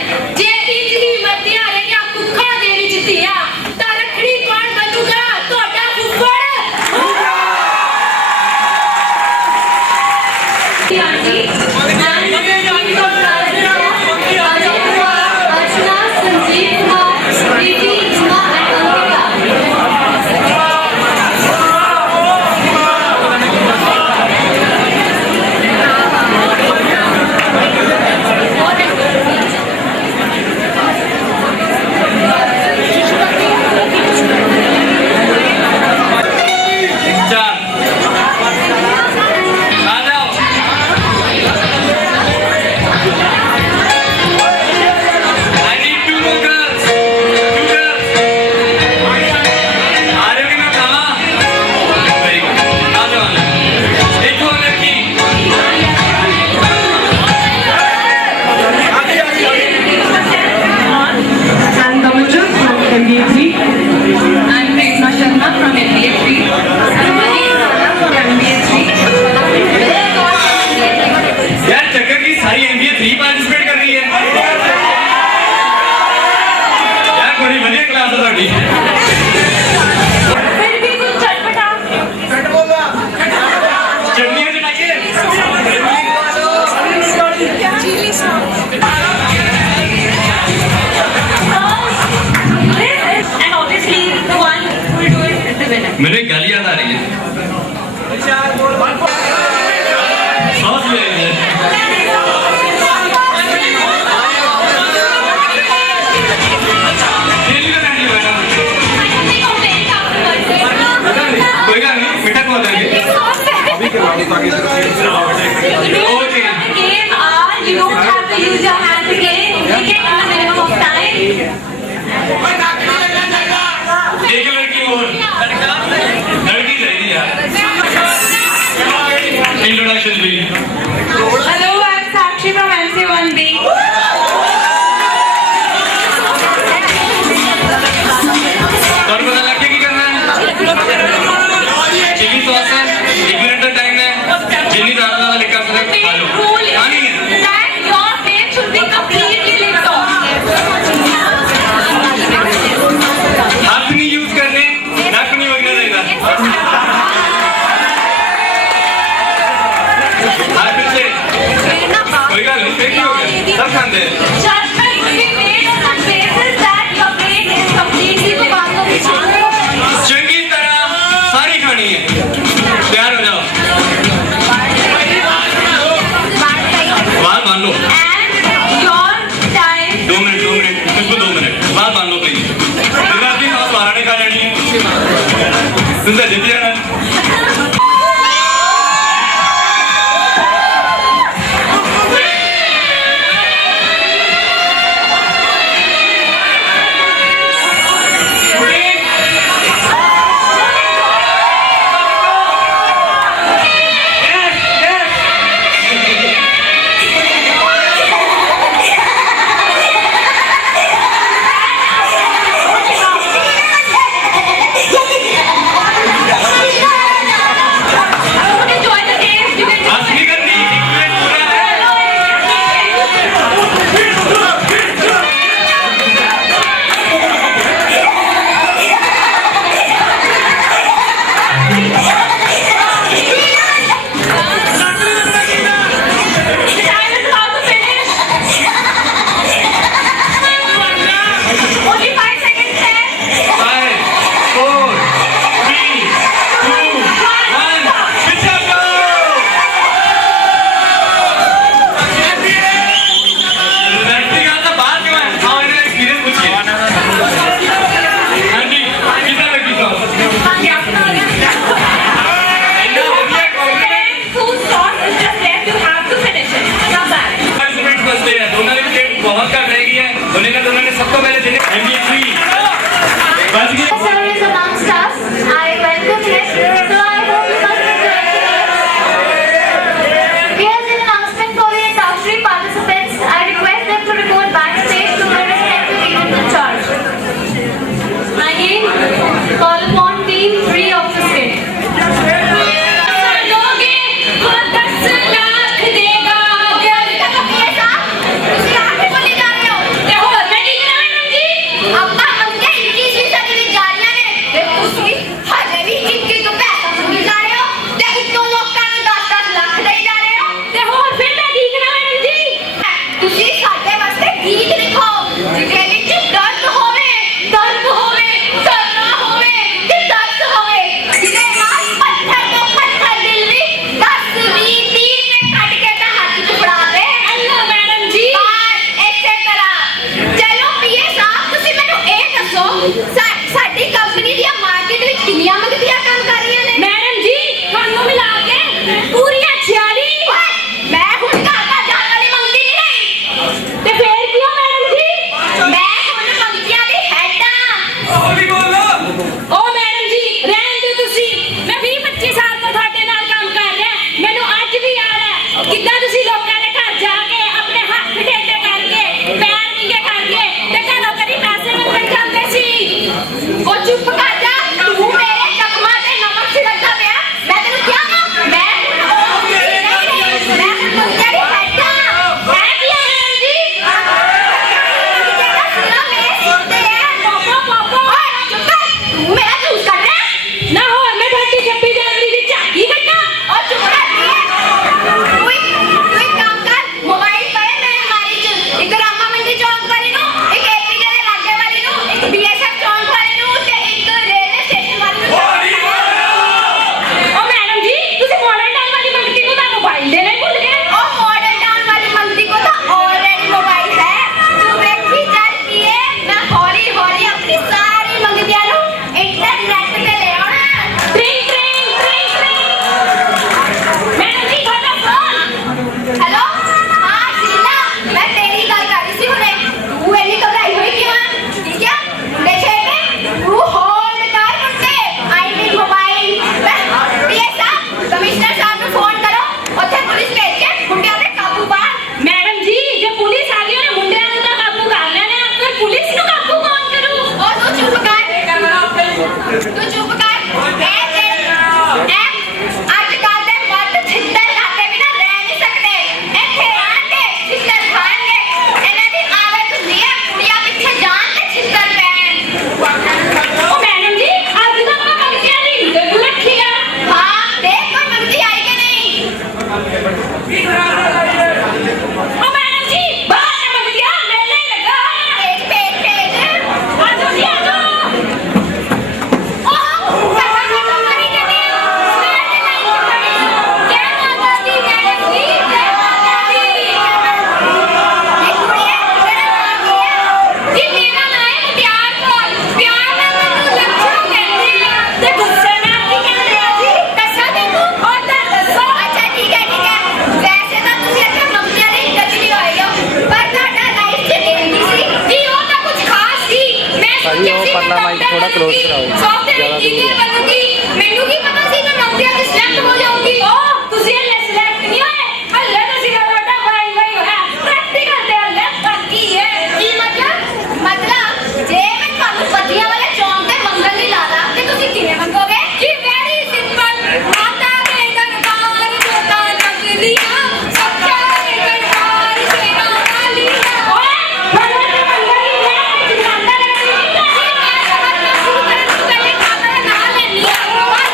जे इंज ही मरदियां रहियां कुੱਖਾਂ ਦੇ ਵਿੱਚ ਧੀਆਂ ਤਾਂ ਰੱਖੜੀ ਕੌਣ बनूगा ਤੁਹਾਡਾ ਫੁੱਫੜ आंटी अर्चना संजीव कुमार प्रीति उमा मेरे गल याद आ रही है सांस ले रही है कोई गल नहीं मिठा खवा देंगे okay You don't have to use your hands again. Make it in a minimum of time. एक लड़की और लड़की चाहिए यार इंट्रोडक्शन भी Hello, I'm Sakshi from MC1B. और पता लग गया कि करना है चिली सॉस है 1 मिनट का टाइम है जितनी ज्यादा लिखा सकते खा लो खानी है That your face should be completely licked off. हाथ नहीं यूज करने नाक नहीं वगैरह रहेगा हाथ पीछे कोई गल नहीं फेंक हो गया सब खाते हैं Judgment will be made on the basis that your brain is completely tobacco free. चंगी तरह सारी खानी है तैयार हो जाओ बात मान लो And your time. 2 मिनट तुमको 2 मिनट बात मान लो प्लीज दिमागी सांस बाहर नहीं खा लेनी है तुमसे जीत जाना ਸਾਡੀ ਕੰਪਨੀ ਦੀਆਂ ਮਾਰਕੀਟ ਵਿੱਚ ਕਿੰਨੀਆਂ ਮੰਗਦੀਆਂ ਕੰਮ ਕਰ ਰਹੀਆਂ ਨੇ ਮੈਡਮ ਜੀ ਤੁਹਾਨੂੰ ਮਿਲਾ ਕੇ ਪੂਰੀਆਂ 46 ਮੈਂ ਹੁਣ ਘਰ ਦਾ ਜਾਣ ਵਾਲੀ ਮੰਗਦੀ ਨਹੀਂ ਰਹੀ ਤੇ ਫੇਰ ਕਿਉਂ ਮੈਡਮ ਜੀ ਮੈਂ ਹੁਣ ਮੰਗਦੀਆਂ ਦੀ ਹੈਡ ਆ ਉਹ ਮੈਡਮ ਜੀ ਰਹਿਣ ਦਿਓ ਤੁਸੀਂ ਮੈਂ 20-25 ਸਾਲ ਤੋਂ ਤੁਹਾਡੇ ਨਾਲ ਕੰਮ ਕਰ ਰਿਹਾ ਮੈਨੂੰ ਅੱਜ ਵੀ ਯਾਦ ਹੈ ਕਿੱਦਾਂ ਤੁਸੀਂ ਲੋਕਾਂ ਦੇ ਘਰ ਜਾ ਕੇ ਆਪਣੇ ਹੱਥ ਟੇਢੇ ਕਰਕੇ ਪੈਰ ਵਿੰਗੇ ਕਰਕੇ ਤੇ ਘਰੋਂ ਕਦੀ ਪੈਸੇ ਮੰਗਣ ਜਾਂਦੇ ਸੀ ਉਹ ਚੁੱਪ ਕਰ ਜਾ ਤੂੰ ਮੇਰੇ ਜ਼ਖਮਾਂ ਤੇ ਨਮਕ ਛਿੜਕਦਾ ਪਿਆ ਮੈਂ ਤੈਨੂੰ ਕਿਹਾ ਨਾ ਮੈਂ ਮੁੰਡੇ ਦੀ ਹੈਡ ਆ ਹੈ ਕੀ ਆ ਮੈਡਮ ਜੀ ਜਿਹੜਾ ਸਿਰਾ ਮੇਰੇ ਸਿਰ ਤੇ ਹੈ ਪਾਪਾ ਓਏ ਚੁੱਪ ਕਰ ਤੂੰ ਮੇਰਾ ਜੂਸ ਕਰ ਰਿਹਾ ਨਾ ਹੋਰ ਮੈਂ 26 ਜਨਵਰੀ ਦੀ ਝਾਕੀ ਕੱਟਾਂ ਉਹ ਚੁੱਪ ਕਰ ਤੂੰ ਇੱਕ ਕੰਮ ਕਰ ਮੋਬਾਈਲ ਪਏ ਮੈਂ ਅਲਮਾਰੀ 'ਚ ਇੱਕ ਰਾਮਾ ਮੰਡੀ ਚੌਂਕ ਵਾਲੀ ਨੂੰ ਇੱਕ ਏਪੀਜੇ ਦੇ ਲਾਗੇ ਵਾਲੀ ਨੂੰ ਇੱਕ ਬੀਐਸਐਫ ਚੌਂਕ ਵਾਲੀ ਨੂੰ ਤੇ ਇੱਕ ਰੇਲਵੇ ਸਟੇਸ਼ਨ ਵਾਲੀ ਨੂੰ ਉਹ ਮੈਡਮ ਜੀ ਤੁਸੀਂ ਮਾਡਰਨ ਟਾਊਨ ਵਾਲੀ ਮੰਡੀ ਨੂੰ ਤਾਂ ਮੋਬਾਈਲ ਦੇਣਾ ਹੀ ਭੁੱਲ ਗਏ ਉਹ ਮਾਡਰਨ ਟਾਊਨ ਵਾਲੀ ਮੰਡੀ ਕੋ ਤਾਂ ਆਲਰੇਡੀ ਮੋਬਾਈਲ ਹੈ ਤੂੰ ਵੇਖੀ ਚੱਲ ਪੀਏ ਮੈਂ ਹੌਲੀ ਹੌਲੀ ਆਪਣੀ ਸਾਰੀ ਮੰਗਦੀਆਂ ਨੂੰ ਇੰਟਰਨੈਟ ਤੇ ਲੈ ਆਉਣਾ ਟ੍ਰਿੰਗ ਟ੍ਰਿੰਗ ਟ੍ਰਿੰਗ ਟ੍ਰਿੰਗ ਮੈਡਮ ਜੀ ਤੁਹਾਡਾ ਫੋਨ ਹੈਲੋ ਹਾਂ ਸ਼ੀਲਾ ਮੈਂ ਤੇਰੀ ਗੱਲ ਕਰ ਰਹੀ ਸੀ ਹੁਣੇ ਤੂੰ ਇੰਨੀ ਘਬਰਾਈ ਹੋਈ ਕਿਉਂ ਆ ਠੀਕ ਹੈ ਮੁੰਡੇ ਛੇੜੇ ਤੂੰ ਹੋਲਡ ਕਰ ਮੁੰਡੇ I need mobile PA Sahib commissioner ਸਾਹਿਬ ਨੂੰ ਫੋਨ ਕਰੋ ਉੱਥੇ ਪੁਲਿਸ ਭੇਜ ਕੇ ਮੁੰਡਿਆਂ ਤੇ ਕਾਬੂ ਪਾ ਮੈਡਮ ਜੀ ਜੇ ਪੁਲਿਸ ਆ ਗਈ ਉਹਨੇ ਮੁੰਡਿਆਂ ਨੂੰ ਤਾਂ ਕਾਬੂ ਕਰ ਲੈਣਾ ਫਿਰ ਪੁਲਿਸ ਨੂੰ ਕਾਬੂ ਕੌਣ ਕਰੂ ਉਹ ਤੂੰ ਚੁੱਪ ਕਰ ਤੂੰ ਚੁੱਪ ਕਰ ਅੱਜ ਕੱਲ ਦੇ ਮਰਦ ਛਿੱਤਰ ਖਾਤੇ ਬਿਨਾ ਰਹਿ ਨਹੀਂ ਸਕਦੇ ਇੱਥੇ ਆਂਦੇ ਛਿੱਤਰ ਖਾਣਗੇ ਇਹਨਾਂ ਦੀ ਆਦਤ ਹੁੰਦੀ ਹੈ ਕੁੜੀਆਂ ਪਿੱਛੇ ਜਾਣ ਤੇ ਛਿੱਤਰ ਪੈਣ ਉਹ ਮੈਡਮ ਜੀ ਅੱਜ ਤਾਂ ਮੈਂ ਮੰਗਿਆ ਨਹੀਂ ਤੇ ਰੱਖੀ ਆ ਹਾਂ ਦੇਖ ਕੋਈ ਮੰਗਦੀ ਆਈ ਕਿ ਨਹੀਂ ਉਹ ਮੈਡਮ ਜੀ ਬਾਹਰ ਮੰਗਿਆ ਮੇਲੇ ਹੀ ਲੱਗਾ ਪੇਜ ਆਜੋ ਜੀ ਆਜੋ ਉਹ ਕਹਾਂ ਕਹਾਂ ਮਰੀ ਜਾਂਦੀ ਆ ਮੈਂ ਤੇ ਲਾਈਨ ਚ ਖੜੀ ਜੈ ਮਾਤਾ ਦੀ ਮੈਡਮ ਜੀ ਜੈ ਮਾਤਾ ਦੀ ਇਹ ਕੁੜੀਏ ਤੇਰਾ ਨਾਮ ਕੀ ਹੈ ਜੀ ਮੇਰਾ ਨਾਮ ਹੈ ਮੁਟਿਆਰ ਕੌਰ ਪਿਆਰ ਨਾਲ ਮੈਨੂੰ ਲੱਛਣ ਕਹਿੰਦੇ ਆ ਤੇ ਗੁੱਸੇ ਨਾਲ ਕੀ ਕਹਿੰਦੇ ਆ ਜੀ ਦੱਸਾਂ ਤੈਨੂੰ ਉਹ ਤਾਂ ਦੱਸੋ ਅੱਛਾ ਠੀਕ ਹੈ ਵੈਸੇ ਤਾਂ ਤੁਸੀਂ ਇੱਥੇ ਮੰਗਿਆ ਨਹੀਂ ਗੱਡੀ ਹੋਏ ਹੋ ਪਰ ਤੁਹਾਡਾ ਲਾਈਫ ਚ ਏਮ ਨਹੀਂ ਸੀ ਜੀ ਉਹ ਤਾਂ ਕੁਝ ਖਾਸ ਸੀ ਮੈਂ ਸੋਚਿਆ ਸੀ ਪਰਲਾ ਮਾਈਕ ਥੋੜਾ close ਕਰਾਓ। ਸੌਫਟਵੇਅਰ ਇੰਜੀਨੀਅਰ ਬਣੂਗੀ ਮੈਨੂੰ ਕੀ ਪਤਾ ਸੀ ਮੈਂ ਮੰਗਿਆ ਚ ਸਿਲੈਕਟ ਹੋ ਜਾਊਂਗੀ ਉਹ ਤੁਸੀਂ ਹਲੇ ਸਿਲੈਕਟ ਨਹੀਂ ਹੋਏ ਹਲੇ ਤੁਸੀਂ ਤੁਹਾਡਾ ਵਾਈ ਹੋਇਆ ਪ੍ਰੈਕਟੀਕਲ ਦੇ ਹਲੇ ਬਾਕੀ ਹੈ ਕੀ ਮਤਲਬ ਜੇ ਮੈਂ ਤੁਹਾਨੂੰ ਪੱਤੀਆਂ ਵਾਲੇ ਚੌਂਕ ਤੇ ਮੰਗਣ ਲਈ ਲਾਦਾ ਤੇ ਤੁਸੀਂ ਕਿਵੇਂ ਮੰਗੋਗੇ ਜੀ ਵੈਰੀ ਸਿੰਪਲ ਮਾਤਾ ਦੇ ਦਰਬਾਰ ਜੋਤਾ ਜਗਦੀਆਂ ਸੱਚਾ ਦਰਬਾਰ ਸੇਵਾ ਵਾਲੀਆਂ ਓਏ ਮੈਨੂੰ ਤੇ ਮੰਗਣ ਲਈ ਲੈ ਜਗਰਾਤਾ ਲੱਗਦੀ ਨਹੀਂ ਮੈਂ ਸ਼ੁਰੂ ਕਰਨ ਤੋਂ ਪਹਿਲੇ ਖਾਤਾ ਦਾ ਨਾਮ ਲੈਣੀ ਆ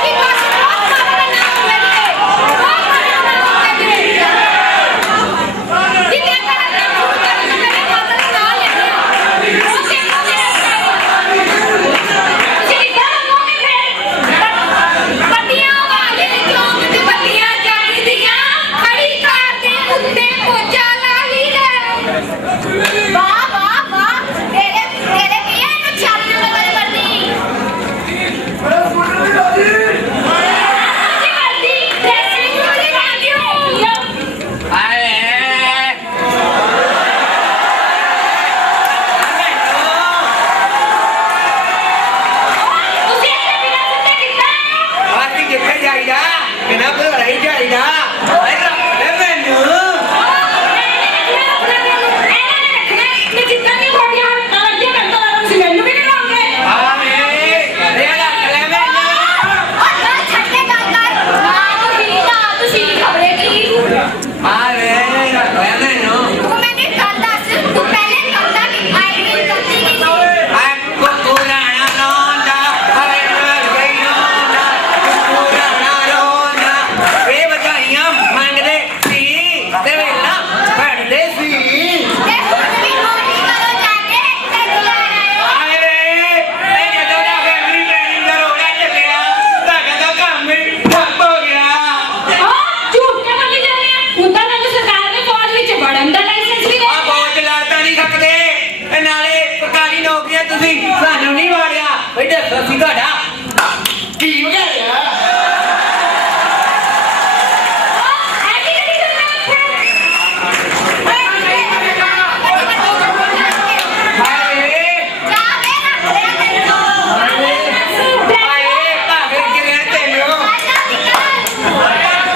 ਬੇਟਾ ਸਸੀ ਤੁਹਾਡਾ ਕੀ ਹੋ ਗਿਆ ਯਾਰ ਐਡੀ ਗੱਡੀ ਕਰਨਾ ਉੱਥੇ ਜਾ ਬੇ ਰੱਖ ਲਿਆ ਤੈਨੂੰ ਹਾਏ ਭਾਵੇਂ ਕਿਵੇਂ ਤੈਨੂੰ ਆਜਾ ਨਿਕਲ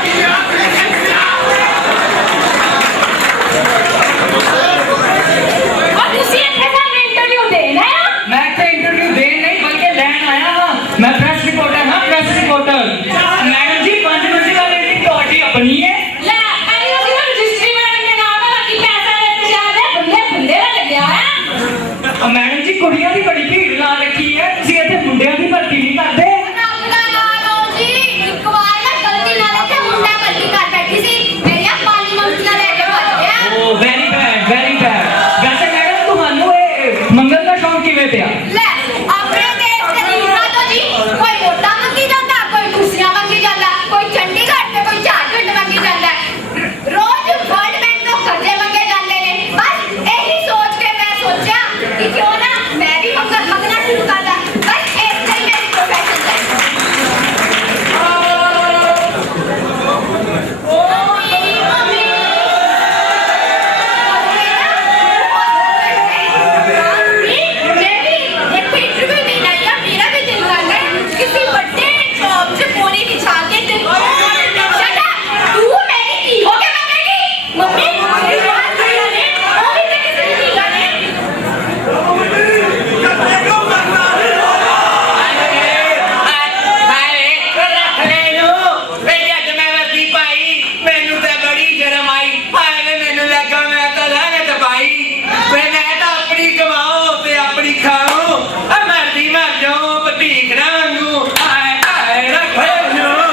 और तुसी इत्थे सानू इंटरव्यू देना है मैं तो इंटरव्यू दे नहीं बल्कि लैन आया हाँ मैं प्रेस रिपोर्टर हाँ प्रेस रिपोर्टर मैडम जी 5 मंजिला बिल्डिंग ਤੁਹਾਡੀ अपनी है ले आई होगी ना रजिस्ट्री मैडम के नाम है बाकी पैसा लेते जा रहे बंदे बंदे दा लग गया है मैडम जी कुड़ियां ਦੀ ਬੜੀ ਭੀੜ ਲਾ ਰੱਖੀ ਹੈ ਤੁਸੀਂ ਇੱਥੇ ਮੁੰਡਿਆਂ ਦੀ ਭਰਤੀ ਨਹੀਂ ਕਰਦੇ ਰੱਬ ਦਾ ਨਾਮ ਲਓ ਜੀ ਇੱਕ ਵਾਰ ਨਾ ਗਲਤੀ ਨਾਲ ਇੱਥੇ ਮੁੰਡਾ ਭਰਤੀ ਕਰ ਬੈਠੀ ਸੀ ਮੇਰੀਆਂ 5 ਮੰਜ਼ਿਲਾਂ ਲੈ ਕੇ ਭੱਜ ਗਿਆ ਓ ਵੈਰੀ ਬੈਡ ਵੈਸੇ ਮੈਡਮ ਤੁਹਾਨੂੰ ਇਹ ਮੰਗਲ ਦਾ ਸ਼ੌਂਕ ਕਿਵੇਂ ਪਿਆ ਲੈ ਆਪਣੇ ਦੇਸ਼ ਦੇ ਰੀਤਾਂ ਤੋਂ ਜੀ ਕੋਈ ਵੋਟਾਂ ਮੰਗੀ ਜਾਂਦਾ ਕੋਈ ਕੁਰਸੀਆਂ ਮੰਗੀ ਜਾਂਦਾ ਕੋਈ ਚੰਡੀਗੜ੍ਹ ਤੇ ਕੋਈ ਝਾਰਖੰਡ ਮੰਗੀ ਜਾਂਦਾ ਰੋਜ਼ ਵਰਲਡ ਬੈਂਕ ਤੋਂ ਕਰਜ਼ੇ ਮੰਗੇ ਜਾਂਦੇ ਨੇ ਬਸ ਇਹੀ ਸੋਚ ਕੇ ਮੈਂ ਸੋਚਿਆ ਕਿ ਕਿਉਂ ਨਾ ਮੈਂ ਵੀ ਮੰਗਣਾ ਸ਼ੁਰੂ ਕਰਦਾ ਬਸ ਇਸ ਲਈ ਮੇਰੀ ਪ੍ਰੋਫੈਸ਼ਨ ਹੈ ਹਾਏ ਰੱਖ ਲੈ ਨੂੰ ਵੇ ਜਦ ਮੈਂ ਵਰਦੀ ਪਾਈ ਮੈਨੂੰ ਤਾਂ ਬੜੀ ਸ਼ਰਮ ਆਈ ਹਾਏ ਵੇ ਮੈਨੂੰ ਲੱਗਾ ਮੈਂ ਤਾਂ ਲਾਨਤ ਪਾਈ ਵੇ ਮੈਂ ਤਾਂ ਆਪਣੀ ਕਮਾਓ ਤੇ ਆਪਣੀ ਖਾਓ ਆ ਮਰਦੀ ਮਰ ਜਾਓ ਭੀਖ ਨਾ ਮੰਗੂ ਹਾਏ ਹਾਏ ਰੱਖ ਲੈ ਨੂੰ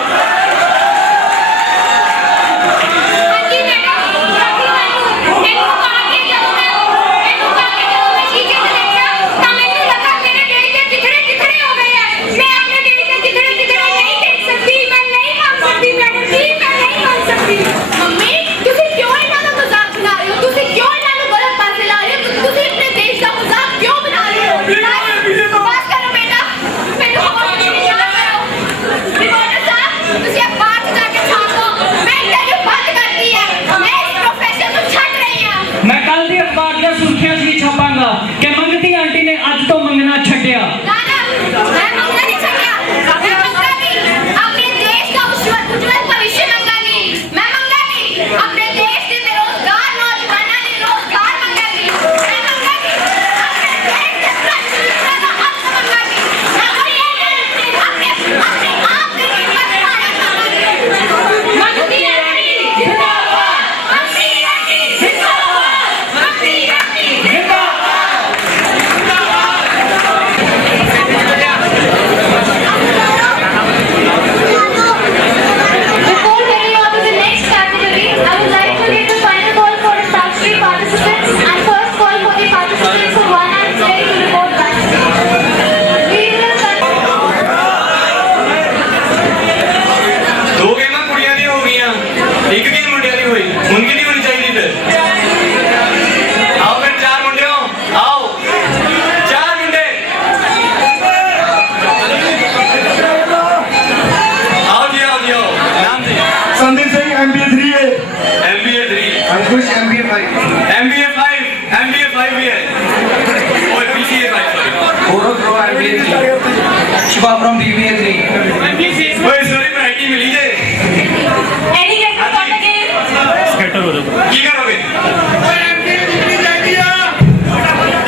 ਤੁਸੀਂ ਇਹ ਬਾਤ ਜਾ ਕੇ ਛਾਪੋ ਮੈਂ ਇੰਟਰਵਿਊ ਬੰਦ ਕਰਤੀ ਹੈ ਮੈਂ ਇਸ ਪ੍ਰੋਫੈਸ਼ਨ ਨੂੰ ਛੱਡ ਰਹੀ ਹਾਂ ਮੈਂ ਕੱਲ ਦੀ ਅਖਬਾਰ ਦੀਆਂ ਸੁਰਖੀਆਂ 'ਚ ਵੀ ਛਾਪਾਂਗਾ ਕਿ ਮੰਗਤੀ ਆਂਟੀ ਨੇ ਅੱਜ ਤੋਂ ਮੰਗਣਾ ਛੱਡਿਆ ना ना मैं मंगना नहीं चाहिए मैं मंगागी अपने देश का उज्जवल भविष्य मंगागी मैं मंगागी अपने देश के बेरोजगार नौजवानों ने रोजगार मंगागी मैं मंगागी अपने देश के प्रश्नों का हक मंगागी मैं और ये अपने आप के कीमत पाने मंगती आंटी जिंदाबाद मंगती आंटी जिंदाबाद मंगती आंटी जिंदाबाद Before heading on to the next category, I would like to give the final call for the South Street participants and first call for the participants of 1 and 3 to report back. We will ਦੋ ਗੇਮਾਂ ਕੁੜੀਆਂ ਦੀਆਂ ਹੋ ਗਈਆਂ ਇੱਕ game ਮੁੰਡਿਆਂ ਦੀ ਹੋਈ ਹੁਣ ਕਿਹਦੀ ਹੋਣੀ ਚਾਹੀਦੀ ਫਿਰ ਆਓ ਫਿਰ 4 ਮੁੰਡਿਓ ਆਓ 4 ਮੁੰਡੇ ਆਓ ਜੀ ਆਓ ਨਾਮ ਜੀ Sandeep Singh MBA 3A MBA 3 Ankush MBA 5 MBA 5 भी है और BCA 5 sorry Goro Pro MBA 3 Shiva from BBA 3 ओए सॉरी वैरायटी मिली जे any guess about the game? Scatter ਹੋ ਜਾਓ ਕੀ ਕਰੋਗੇ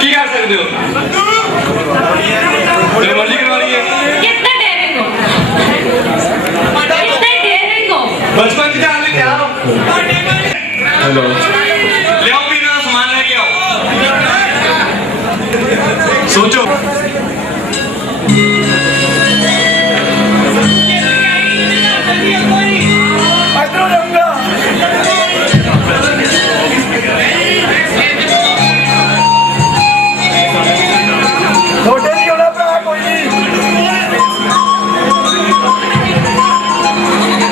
ਕੀ ਕਰ ਸਕਦੇ ਹੋ ਜੋ ਮਰਜ਼ੀ ਕਰਵਾ ਲਈਏ कितना daring हो? कितना daring हो? बचपन की जान लेके आओ हेलो ले आओ पीने का सामान लेके आओ सोचो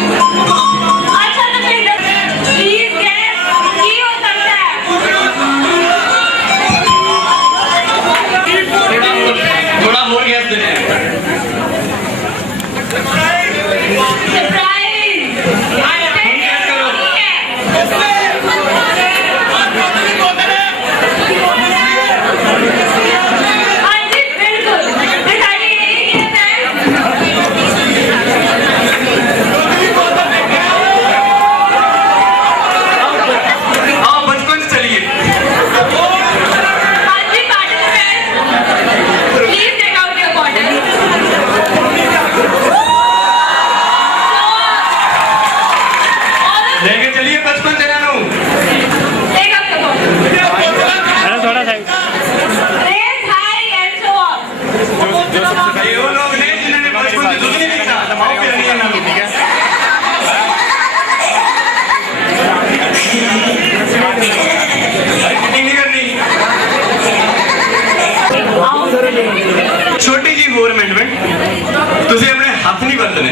अच्छा तो प्लीज guess की हो सकता है? थोड़ा और गैस देने हैं हाथ नहीं बरतने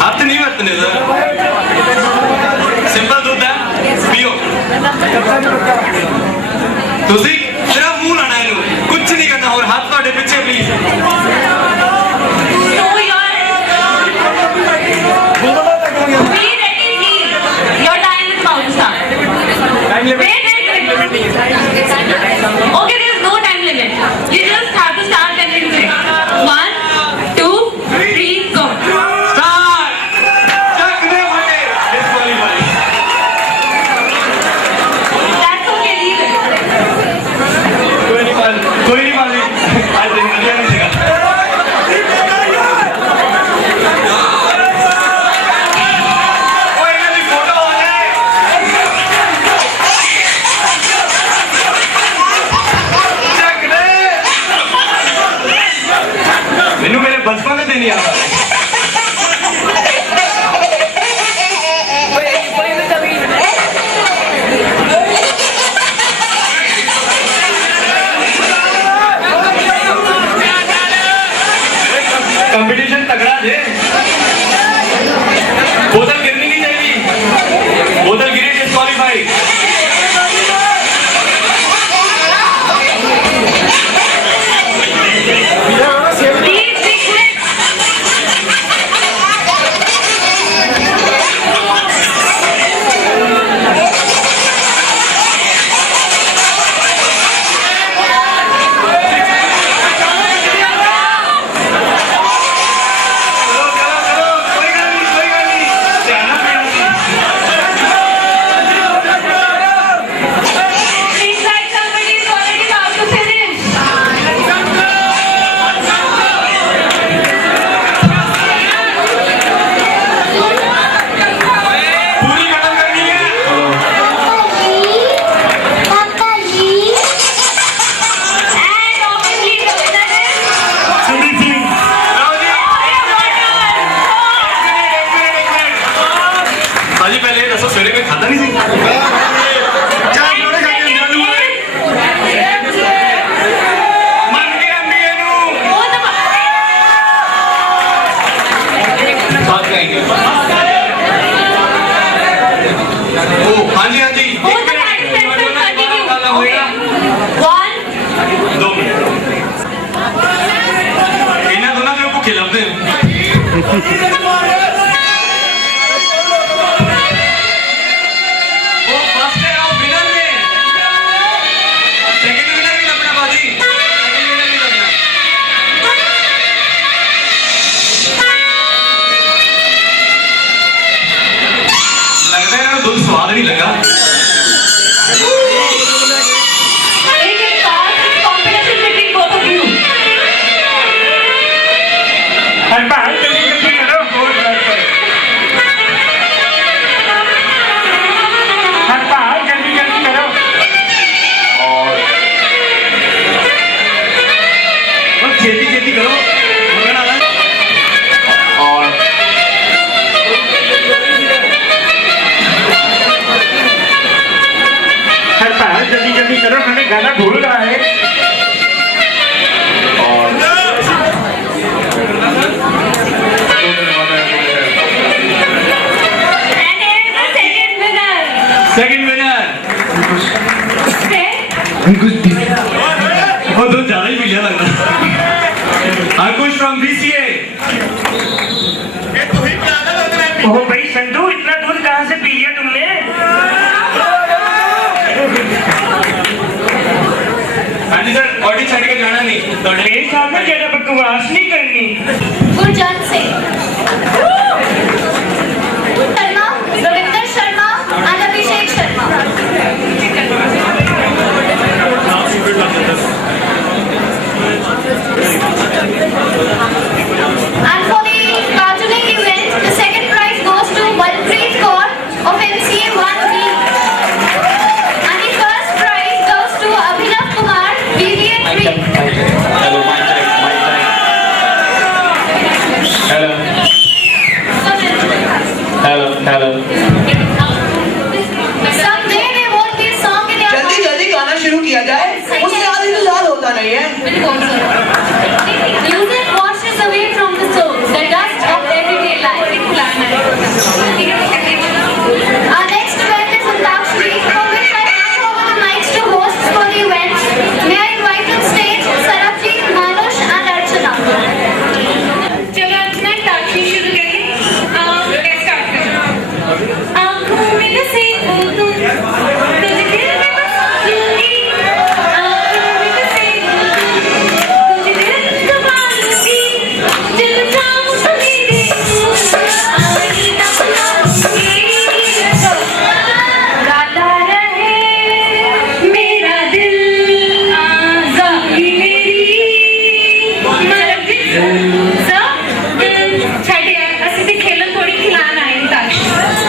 हाथ नहीं बरतने सर सिंपल दूध है पियो तुसी सिर्फ मुंह लाना है कुछ नहीं करना और हाथ ਤੁਹਾਡੇ ਪਿੱਛੇ please Your time is about to start. Wait. Okay, there is no time limit. You just have to start when you say 1, 2, 3, go. Start चकने वाले disqualify That's okay, leave it. कोई नहीं माली आज दिन नहीं मिलेगा कोई नहीं फोटो आ जाए चकने मैनू मेरे बचपन में नहीं आता कंपटीशन तगड़ा है बोतल गिरनी नहीं चाहिए बोतल गिरी डिस्क्वालीफाई Please be quick. कोई गल नहीं ध्यान Seems like somebody is already about to finish. पूरी खत्म करनी है And obviously the winner is Sunil Singh भाजी पहले ये दसो सवेरे में खाता नहीं सी चार जोड़े खा के चालू है मन के अंबिए नु बात करेंगे ओ हाँ जी हाँ जी Both the participants will continue. खाना होएगा 1, 2 मिनट इन्हें दोनों जो भूखे लगते हैं वो फर्स्ट है और विनर में सेकंड विनर भी लगना बाजी सेकंड विनर भी लगना लगता है ना दूध स्वाद नहीं लगा it is fast competition between both of you. और खेती खेती करो मगर आना और जल्दी जल्दी करो हमें गाना भूल रहा है And here is the second winner. Second winner Okay? वो दूध ज्यादा ही पी लिया लगता अंकुश फ्रॉम बीसीए ओह भाई संधू इतना दूध कहाँ से पी लिया तुमने हाँ जी सर ऑडी छड़ के जाना नहीं मेरे साथ में ज्यादा बकवास नहीं करनी Gurjant Singh. Sharma, Ravinder Sharma and Abhishek Sharma. And for the cartooning event, the second prize goes to Balpreet Kaur of MCA 1B. And the first prize goes to Abhinav Kumar, BBA 3. रही है Music washes away from the soul the dust of everyday life. Our next event is Antakshari, for which I hand over the mics to hosts for the event. May I invite on stage Sarabji, Manush and Archana. चलो अर्चना अंताक्षरी शुरू करिए। let's start करें। आँखों में बसे वो तुम, तुझे दिल में बसाऊंगी। आँखों में बसे वो तुम, तुझे दिल में संभालूंगी। जब चाहूं तो मेरे तू, आईना बनाऊंगी। गाता रहे मेरा दिल, आज़ादी मेरी मर्ज़ी। छठिया ਅਸੀਂ ਤੇ ਖੇਲਣ ਥੋੜੀ ਖਿਲਾਣ ਆਏ ਅੰਤਾक्षरी।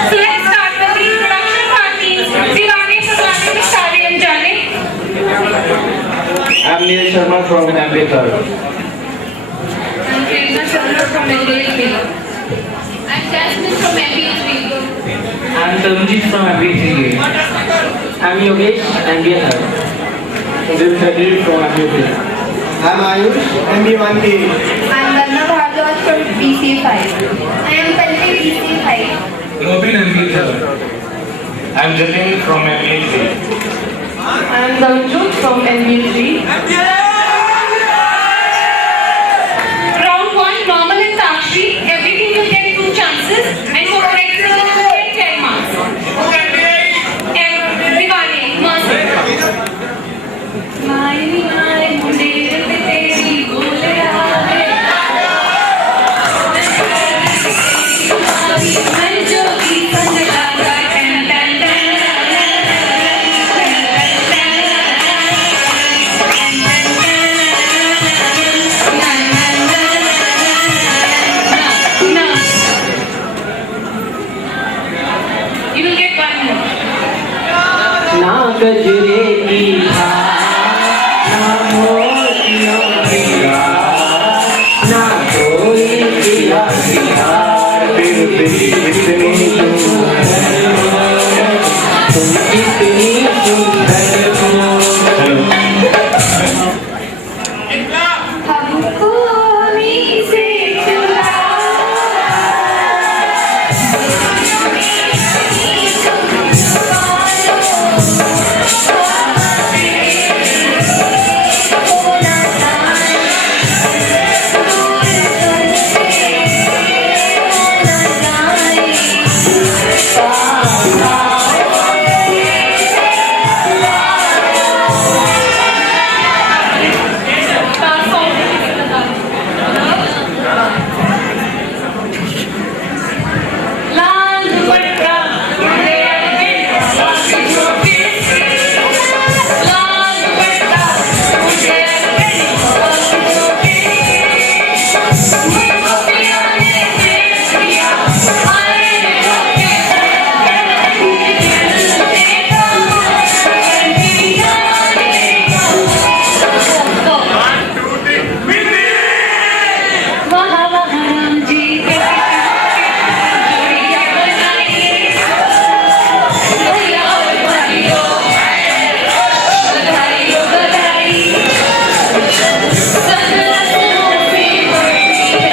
So let's start with the introduction parties. दीवाने फसाने में सारे अनजाने। I'm Neil Sharma from MP Third. I'm Prerna Sharma from MBA. I'm Jasmine from MBA. I'm Tanjeet from MP3. I'm Yogesh, MBA Third. This is Sajid from MP3. I'm Ayush, MB1K. I'm Darna Bhardwaj from BCA 5. I am Palvi BCA 5. Robin, MBA Third. I'm Jatin from MBA 3. I'm Zamjut from MBA 3. Round 1, normal Antakshari. Everything will get 2 chances, and for correct answer you will get 10 marks. And Divane, Mercy. माय माय मुंडेर पे तेरी बोल रहा है, मन जो भी संग लागा टन टन टन You will get 1 more. ना गजरे की धार, ना मोतियों की रात, ना कोई किया सितार, फिर भी इतनी सुंदर तुम इतनी सुंदर हो। हमको हमी से चुरा लाल दुपट्टा मुझे अड़के लाल दुपट्टा मुझे अड़के मुझको पिया ने देख लिया आए होके देखा तेरी याद देखा वहाँ वहाँ राम जी के जोड़िया बनाइए भैया और भाइयों बधाई हो बधाई सजनों पे बढ़ती है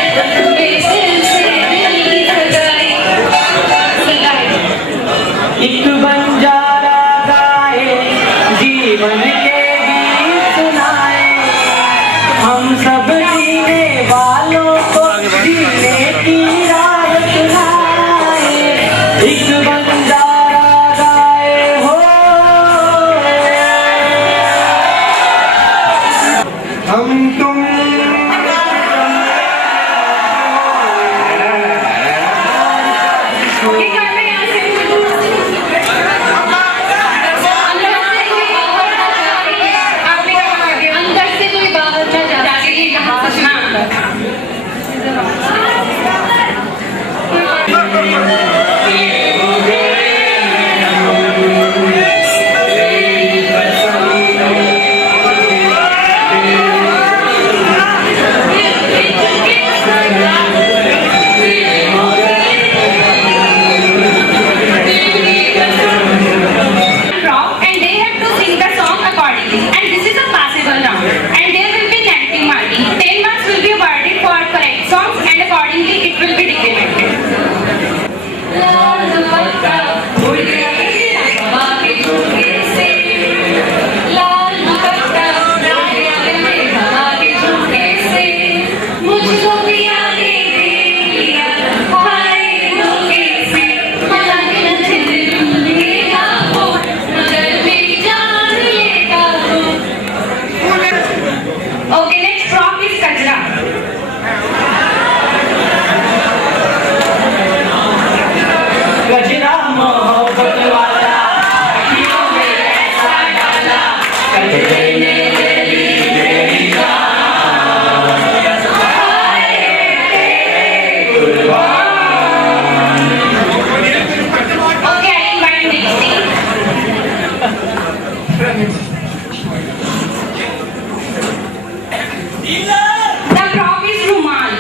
वे दिल से दिल लगाई एक बंजारा गाए जीवन के गीत सुनाए, हम सब जीने वालों को जीने की राह सुनाए। एक बंजारा गाए हो, हम तुम ये गाना यहाँ से Okay, I invite next team. The prop is Rumal.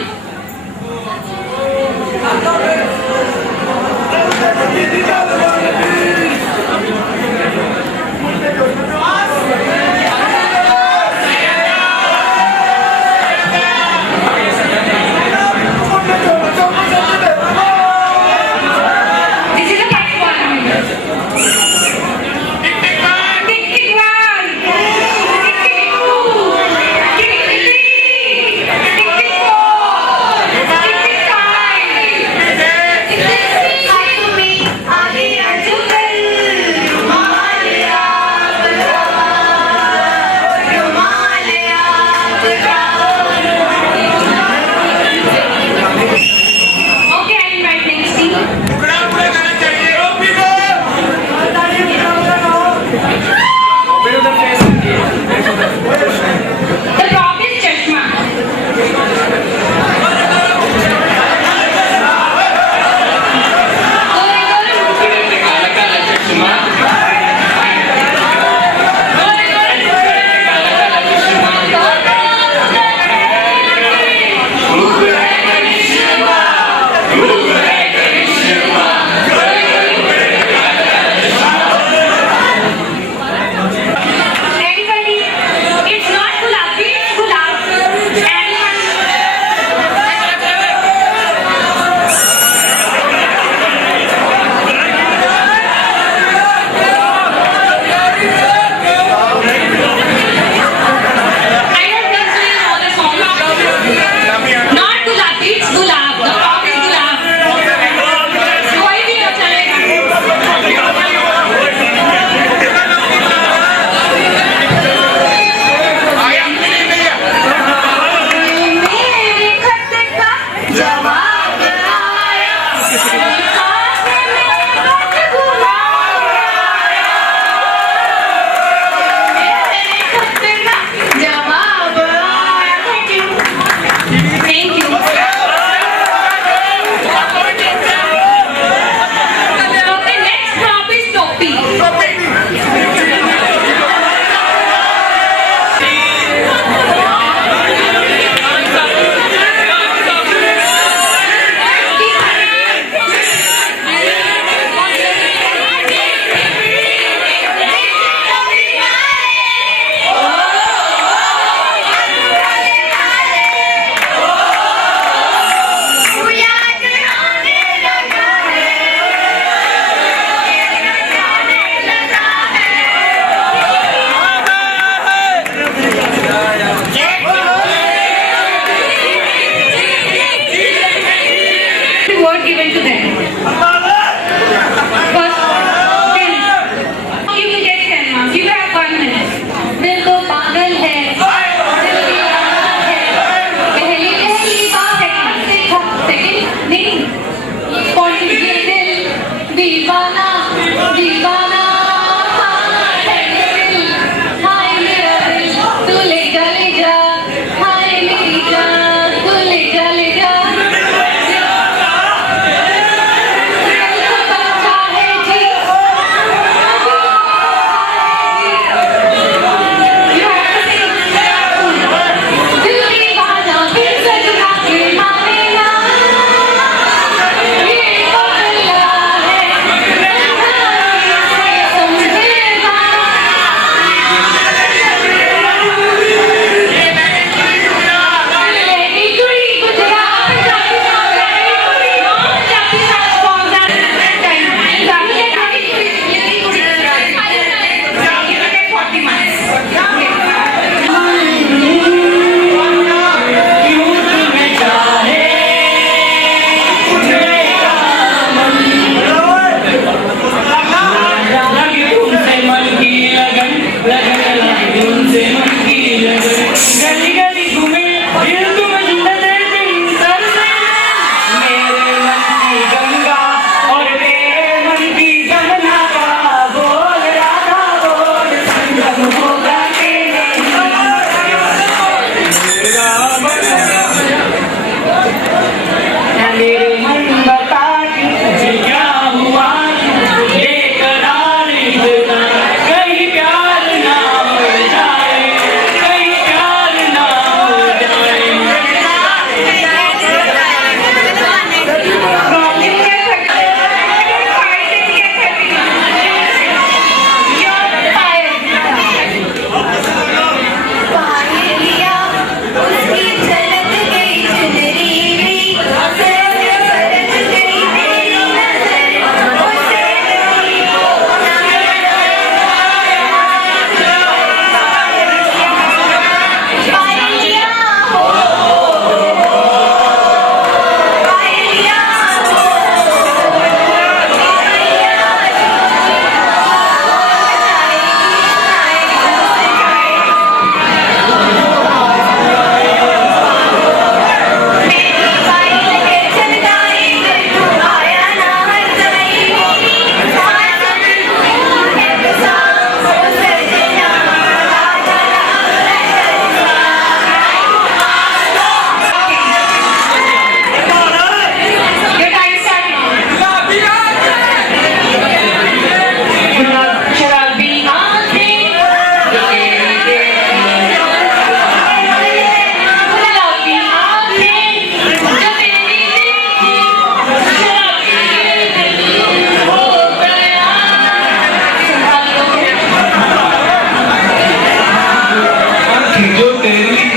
जो तेरी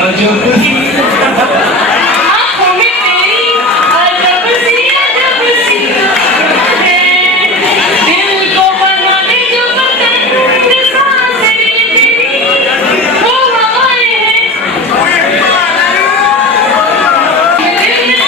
अजब सी आँखों में तेरी अजब सी है। दिल को बनाने जो पतंग सांसें तेरी वो हवाएं हैं। दिल में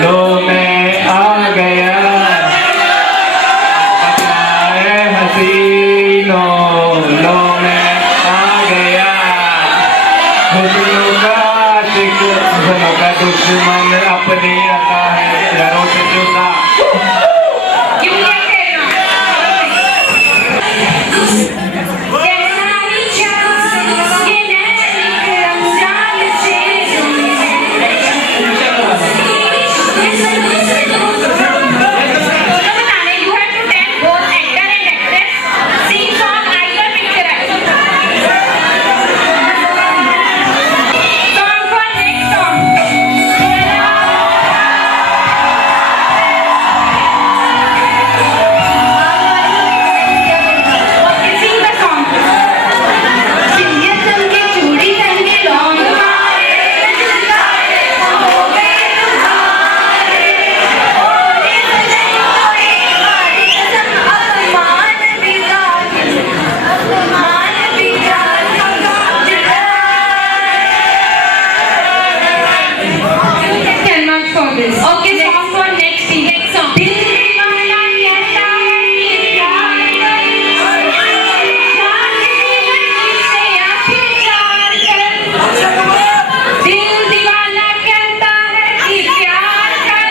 लो मैं आ गया अपनाए हसीनो लो मैं आ गया हुस्नों का आशिक हुस्नों का दुश्मन अपनी आता है यारों से जुदा Okay, song for next thing. Next song. दिल दीवाना कहता है कि प्यार कर। जाने लगी से आंखें चार कर। दिल दीवाना कहता है कि प्यार कर।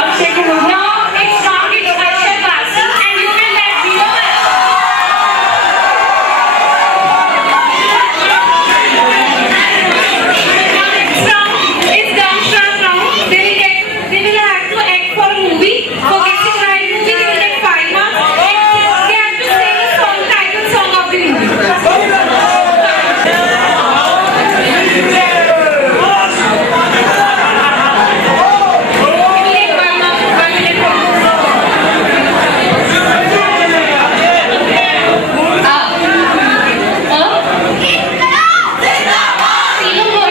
अब second one. Now next song is Akshay Basi and you will let me know. It's Damsha now. They will have to act for a movie. For guessing right movie, they will get 5 marks. And they have to sing the song, title song of the movie. You will get 1 mark, 1 minute for तीनों बोल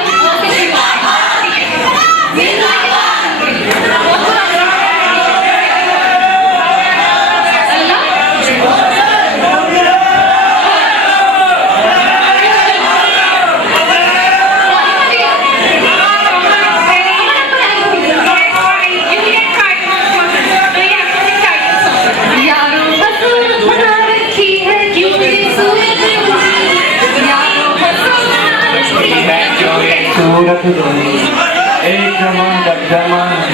सूरत एक जमान